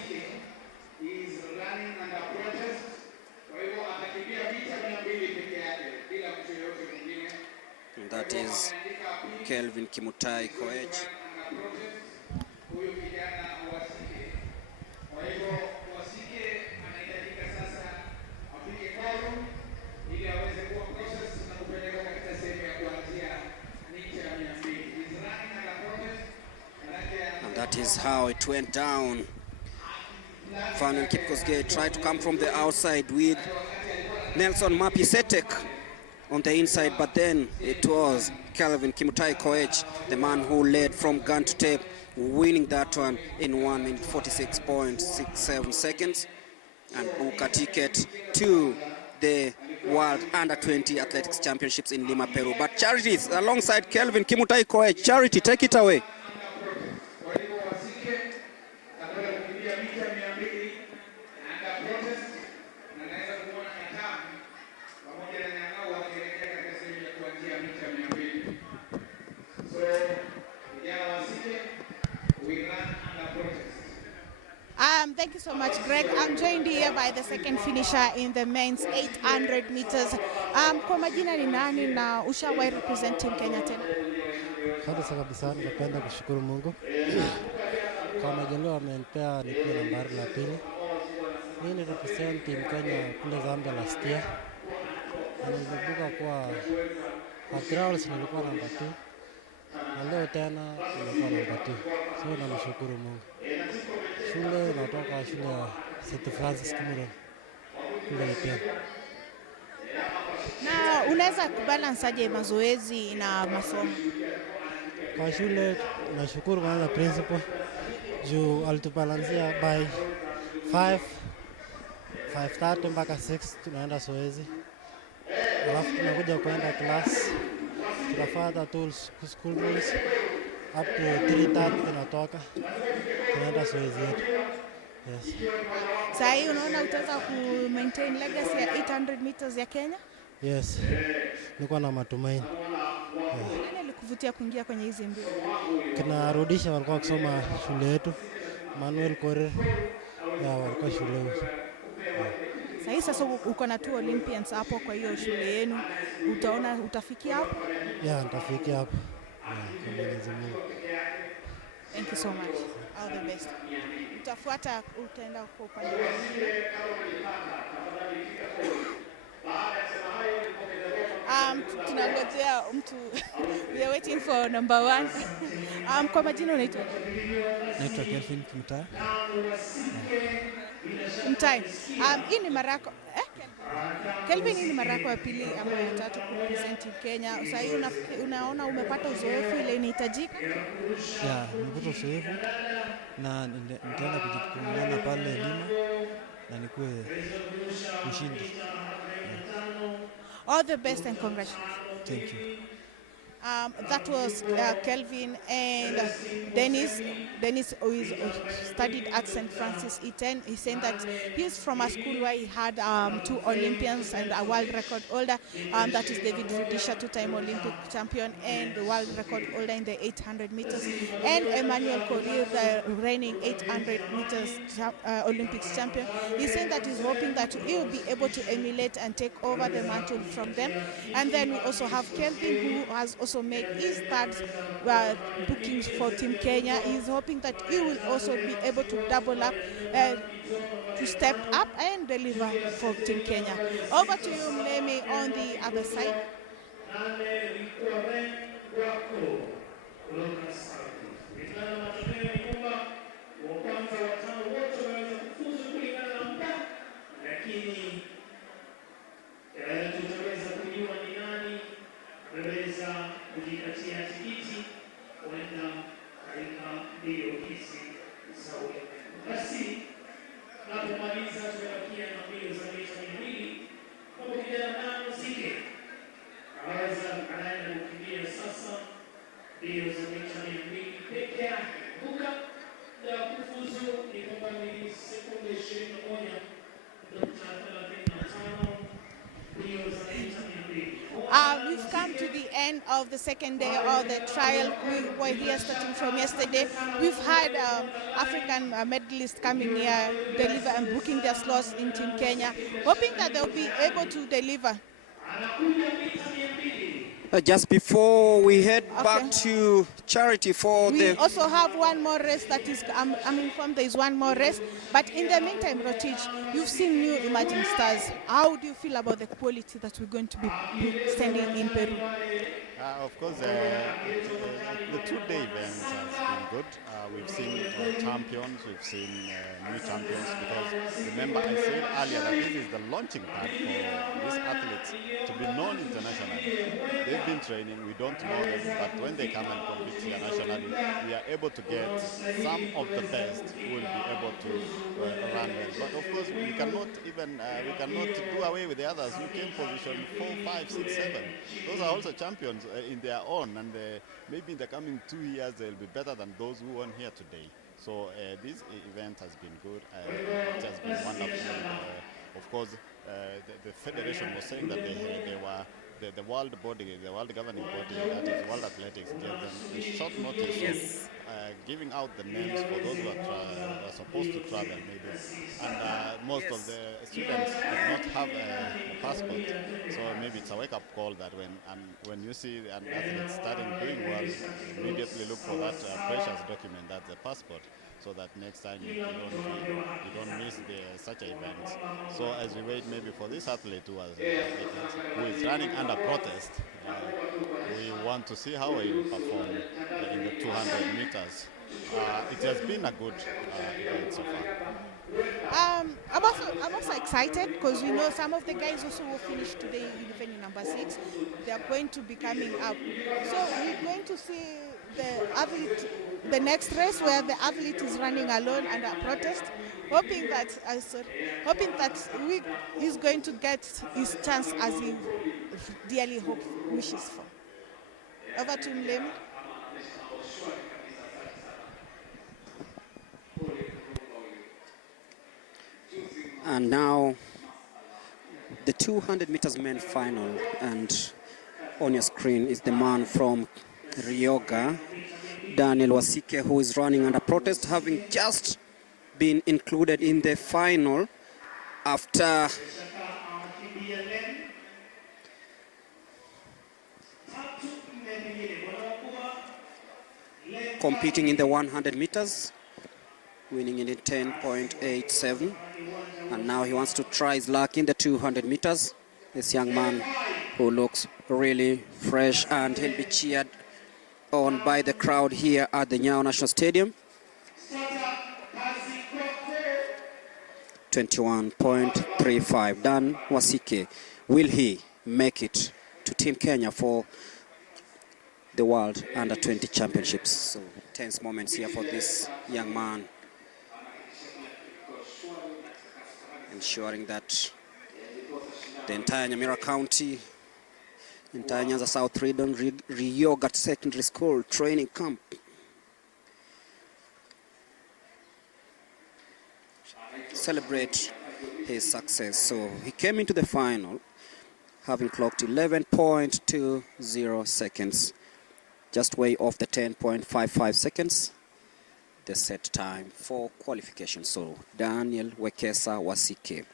And that is Kelvin Kimutai Koech. And that is how it went down. Fanuel Kipkosgei tried to come from the outside with Nelson Mapisetek on the inside, but then it was Kelvin Kimutai Koech, the man who led from gun to tape, winning that one in 1 minute 46.67 seconds, and book a ticket to the World Under-20 Athletics Championships in Lima, Peru. But Charity is alongside Kelvin Kimutai Koech. Charity, take it away. Thank you so much, Greg. I'm joined here by the second finisher in the men's 800 meters. Kwa majina ni nani na ushawahi represent team Kenya tena? Kabisa kabisa, napenda kushukuru Mungu. Kwa majaliwa amenipea nikiwa nambari la pili. Mimi ni represent team Kenya kule Zambia last year. Na nilibuka kwa trials nilikuwa namba 2. Na leo tena nilikuwa namba 2. So namshukuru Mungu. Shule natoka shule ya St. Francis Kimura kule Ipia. Na unaweza kubalance aje mazoezi na masomo? Kwa shule nashukuru kwanza principal juu alitubalansia by 5:30 mpaka 6 tunaenda zoezi. Alafu tunakuja kwenda class. Tunafuata tools school rules up to 3:30 tunatoka. Tunaenda zoezi yetu. Yes. Sasa hii unaona utaweza ku maintain legacy ya 800 meters ya Kenya? Yes. Niko na matumaini. Nini alikuvutia kuingia kwenye hizi mbio? Tunarudisha walikuwa kusoma shule yetu. Manuel Korir. Ya walikuwa shule yetu. Sasa uko na 2 Olympians hapo kwa hiyo shule yenu. Utaona utafikia hapo? Yeah, nitafikia hapo. Kwa Mwenyezi Mungu. Thank you so much. All the best. Utafuata utaenda kwa upande mwingine. Tunangojea mtu. We are waiting for number 1. Kwa majina unaitwa? Naitwa Kelvin Kimutai. Mtai. Hii ni mara yako Kelvin, hii ni mara yako ya pili ama ya tatu kurepresent Kenya. Sasa hii unaona umepata uzoefu ile inahitajika? Yeah, nimepata uzoefu na nitaenda kujipambana pale Lima na nikuwe mshindi. All the best and congratulations. Thank you. That was Kelvin and Dennis. Dennis who studied at St. Francis Iten. He's saying that he's from a school where he had 2 Olympians and a world record holder. That is David Rudisha, 2-time Olympic champion and the world record holder in the 800 meters. And Emmanuel Korir, the reigning 800 meters Olympics champion. He's saying that he's hoping that he will be able to emulate and take over the mantle from them. And then we also have Kelvin, who has also made his third bookings for Team Kenya. He's hoping that he will also be able to double up, to step up and deliver for Team Kenya. Over to you, Mlemi, on the other side. Kujikatia tikiti kwenda katika mbio hizi za Olympic. Basi tunapomaliza tumebakia na mbio za mita 200 kwa kijana Mano Sike aweza anaenda kukimbia sasa mbio za mita 200 peke yake. Kumbuka ya kufuzu ni kwamba ni sekunde 21.35 mbio za mita 200. We've come to the end of the second day of the trial. We were here starting from yesterday. We've had African medalists coming here, deliver and booking their slots in Team Kenya, hoping that they'll be able to deliver. Just before we head back to Charity for we also have one more race that is, I'm informed there is one more race, but in the meantime, Rotich, you've seen new emerging stars. How do you feel about the quality that we're going to be sending in Peru? Of course, the two-day events has been good. We've seen champions, we've seen new champions, because remember I said earlier that this is the launching pad for these athletes to be known internationally. They've been training, we don't know them, but when they come and compete here nationally, we are able to get some of the best who will be able to run well. But of course, we cannot even, we cannot do away with the others who came position 4, 5, 6, 7. Those are also champions in their own, and maybe in the coming 2 years they'll be better than those who won here today. So this event has been good. It has been wonderful. Of course, the federation was saying that they were the world body, the world governing body, that is World Athletics, gave them a short notice of giving out the names for those who are supposed to travel, maybe. And most of the students did not have a passport, so maybe it's a wake-up call that when you see an athlete starting doing well, immediately look for that precious document, that's the passport, so that next time you don't miss such events. So as we wait maybe for this athlete who is running under protest, we want to see how he will perform in the 200 meters. It has been a good event so far. I'm also excited because we know some of the guys also who finished today, even in number 6, they are going to be coming up. So we're going to see the next race where the athlete is running alone under protest, hoping that he's going to get his chance as he dearly wishes for. Over to Mlem. And now the 200 meters men final, and on your screen is the man from Ryoga, Daniel Wasike, who is running under protest, having just been included in the final after competing in the 100 meters, winning in 10.87, and now he wants to try his luck in the 200 meters. This young man who looks really fresh, and he'll be cheered on by the crowd here at the NYAYO National Stadium. 21.35. Dan Wasike, will he make it to Team Kenya for the World Under-20 Championships? So tense moments here for this young man, ensuring that the entire Nyamira County, entire Nyanza South Region, Ryoga Secondary School training camp celebrate his success. So he came into the final having clocked 11.20 seconds, just way off the 10.55 seconds, the set time for qualification. So Daniel Wekesa Wasike,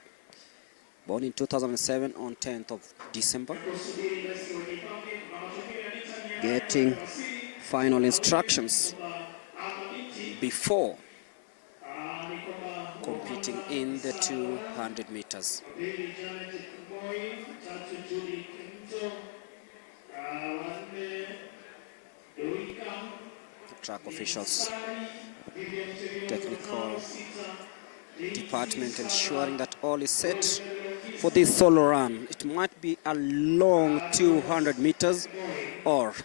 born in 2007 on 10th of December, getting final instructions before competing in the 200 meters. The track officials, technical department ensuring that all is set for this solo run. It might be a long 200 meters or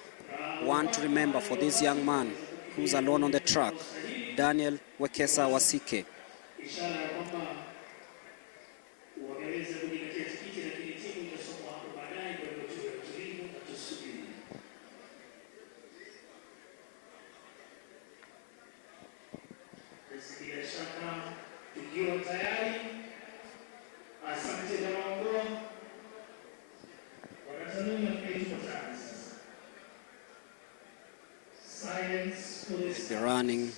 one to remember for this young man who's alone on the track, Daniel Wekesa Wasike. Be running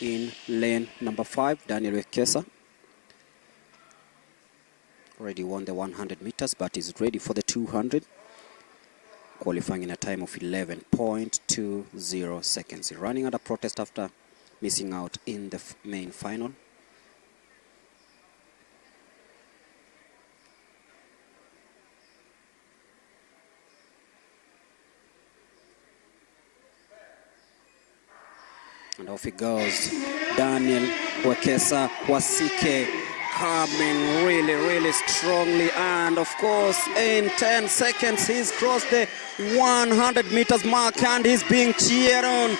in lane number 5, Daniel Wekesa. Already won the 100 meters, but is ready for the 200. Qualifying in a time of 11.20 seconds. He's running under protest after missing out in the main final. And off he goes. Daniel Wekesa Wasike coming really strongly, and of course in 10 seconds he's crossed the 100 meters mark and he's being cheered on.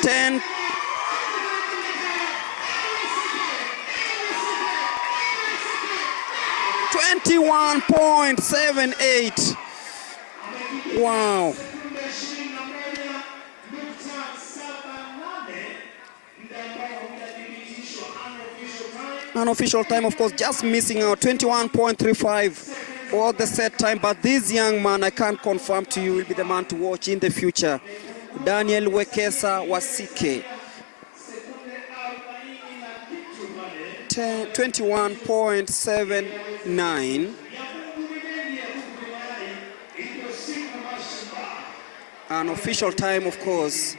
21.78. Wow. Unofficial time, of course, just missing out. 21.35 for the set time, but this young man, I can't confirm to you, will be the man to watch in the future. Daniel Wekesa Wasike, 21.79. Unofficial time, of course.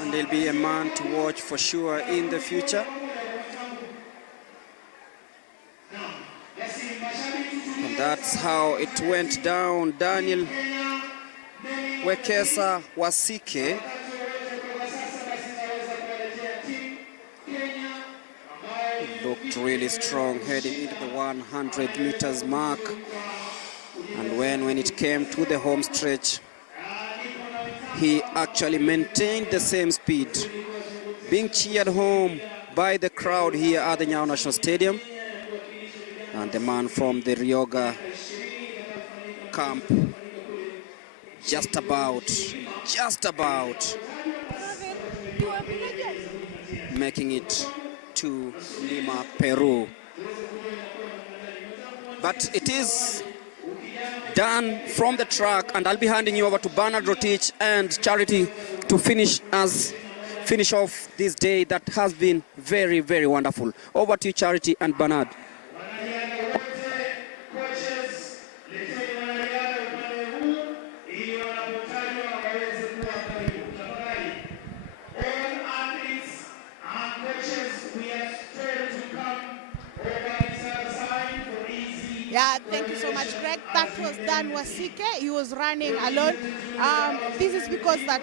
And there'll be a man to watch for sure in the future. And that's how it went down. Daniel Wekesa Wasike looked really strong heading into the 100 meters mark. And when it came to the home stretch, he actually maintained the same speed, being cheered home by the crowd here at the NYAYO National Stadium. And the man from the Ryoga camp just about making it to Lima, Peru. But it is done from the track, and I'll be handing you over to Bernard Rotich and Charity to finish off this day that has been very wonderful. Over to you, Charity and Bernard. Yeah, thank you so much, Greg. That was Dan Wasike. He was running alone. This is because that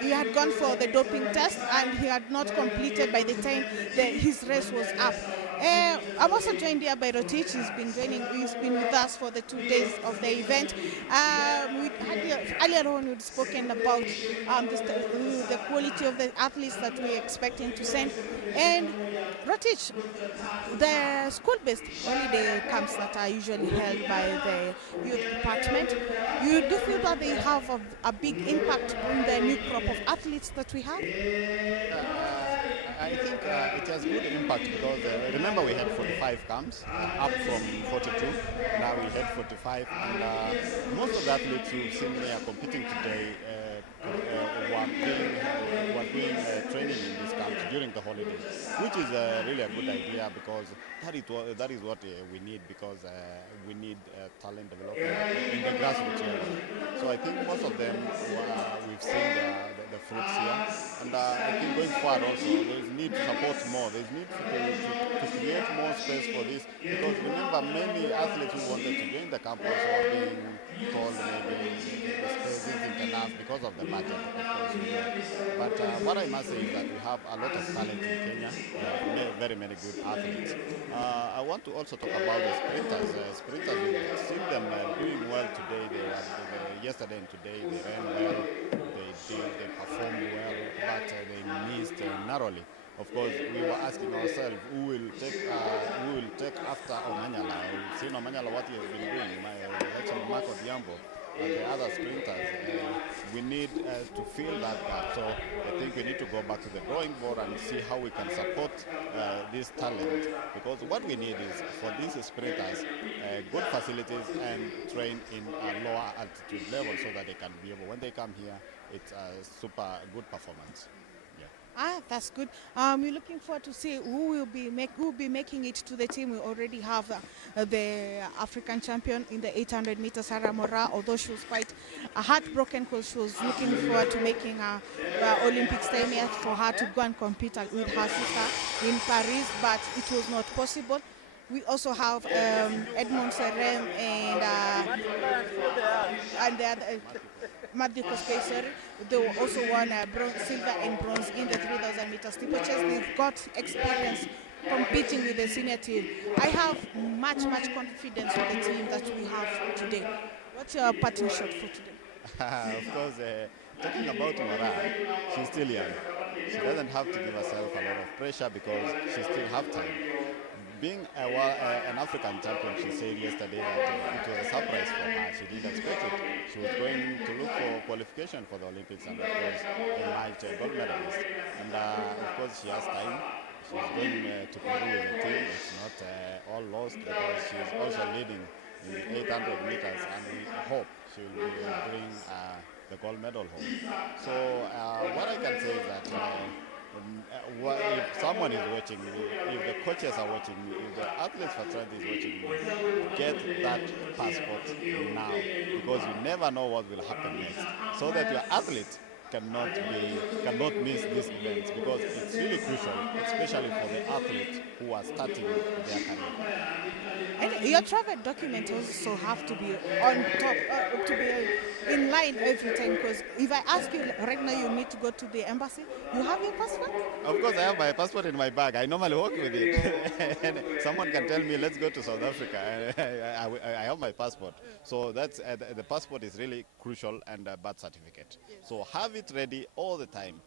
he had gone for the doping test and he had not completed by the time his race was up. I'm also joined here by Rotich. He's been with us for the 2 days of the event. Earlier on, we'd spoken about the quality of the athletes that we're expecting to send. And Rotich, the school-based holiday camps that are usually held by the youth department, you do feel that they have a big impact on the new crop of athletes that we have? I think it has good impact because remember we had 45 camps, up from 42. Now we had 45, and most of the athletes who seem they are competing today were doing training in these camps during the holidays, which is really a good idea because that is what we need, because we need talent development in the grassroots area. So I think most of them we've seen the fruits here, and I think going forward also there's need to support more. There's need to create more space for this, because remember many athletes who wanted to join the camp also are being told maybe the space isn't enough because of the budget, of course. But what I must say is that we have a lot of talent in Kenya. We have very many good athletes. I want to also talk about the sprinters. Sprinters, we've seen them doing well today. Yesterday and today they ran well. They performed well, but they missed narrowly. Of course, we were asking ourselves who will take after Omanyala. We've seen Omanyala what he has been doing. Actually, Mark Odhiambo and the other sprinters, we need to fill that gap. So I think we need to go back to the drawing board and see how we can support this talent, because what we need is for these sprinters good facilities and train in a lower altitude level so that they can be able, when they come here, it's a super good performance. That's good. We're looking forward to see who will be making it to the team. We already have the African champion in the 800 meters, Sarah Mora, although she was quite heartbroken because she was looking forward to making Olympics time here for her to go and compete with her sister in Paris, but it was not possible. We also have Edmond Serem and the other, Matthew Kospei, they also won silver and bronze in the 3,000 meter steeplechase. They've got experience competing with the senior team. I have much confidence with the team that we have today. What's your parting shot for today? Of course, talking about Mora, she's still young. She doesn't have to give herself a lot of pressure because she still have time. Being an African champion, she said yesterday that it was a surprise for her. She didn't expect it. She was going to look for qualification for the Olympics and of course emerged a gold medalist. And of course she has time. She's going to Peru with the team. It's not all lost because she's also leading in the 800 meters and we hope she will bring the gold medal home. So what I can say is that if someone is watching me, if the coaches are watching me, if the athletes fraternity is watching me, get that passport now, because you never know what will happen next, so that your athlete cannot miss these events, because it's really crucial, especially for the athletes who are starting their career. And your travel document also have to be on top, to be in line every time, because if I ask you right now you need to go to the embassy, you have your passport? Of course I have my passport in my bag. I normally walk with it. And someone can tell me, let's go to South Africa. I have my passport. So that's the passport is really crucial, and a birth certificate. So have it ready all the time.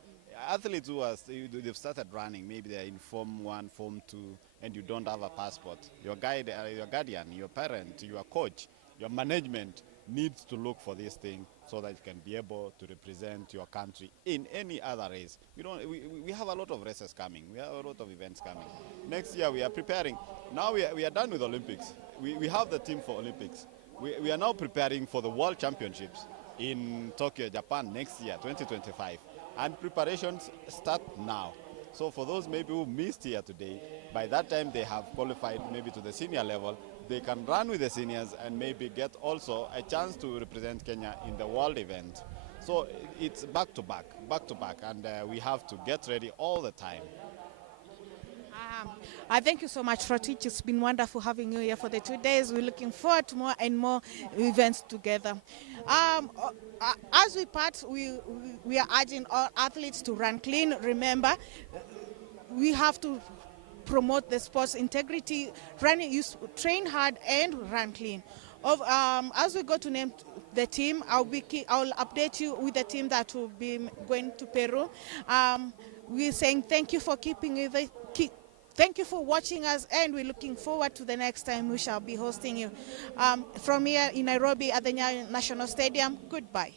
Athletes who they've started running, maybe they're in Form 1, Form 2, and you don't have a passport. Your guardian, your parent, your coach, your management needs to look for this thing so that you can be able to represent your country in any other race. We have a lot of races coming. We have a lot of events coming. Next year we are preparing. Now we are done with Olympics. We have the team for Olympics. We are now preparing for the World Championships in Tokyo, Japan next year, 2025. And preparations start now. So for those maybe who missed here today, by that time they have qualified maybe to the senior level, they can run with the seniors and maybe get also a chance to represent Kenya in the world event. So it's back to back, and we have to get ready all the time. I thank you so much, Rotich. It's been wonderful having you here for the 2 days. We're looking forward to more and more events together. As we part, we are urging all athletes to run clean. Remember, we have to promote the sports integrity. Train hard and run clean. As we go to name the team, I'll update you with the team that will be going to Peru. We're saying thank you for thank you for watching us, and we're looking forward to the next time we shall be hosting you. From here in Nairobi at the NYAYO National Stadium, goodbye.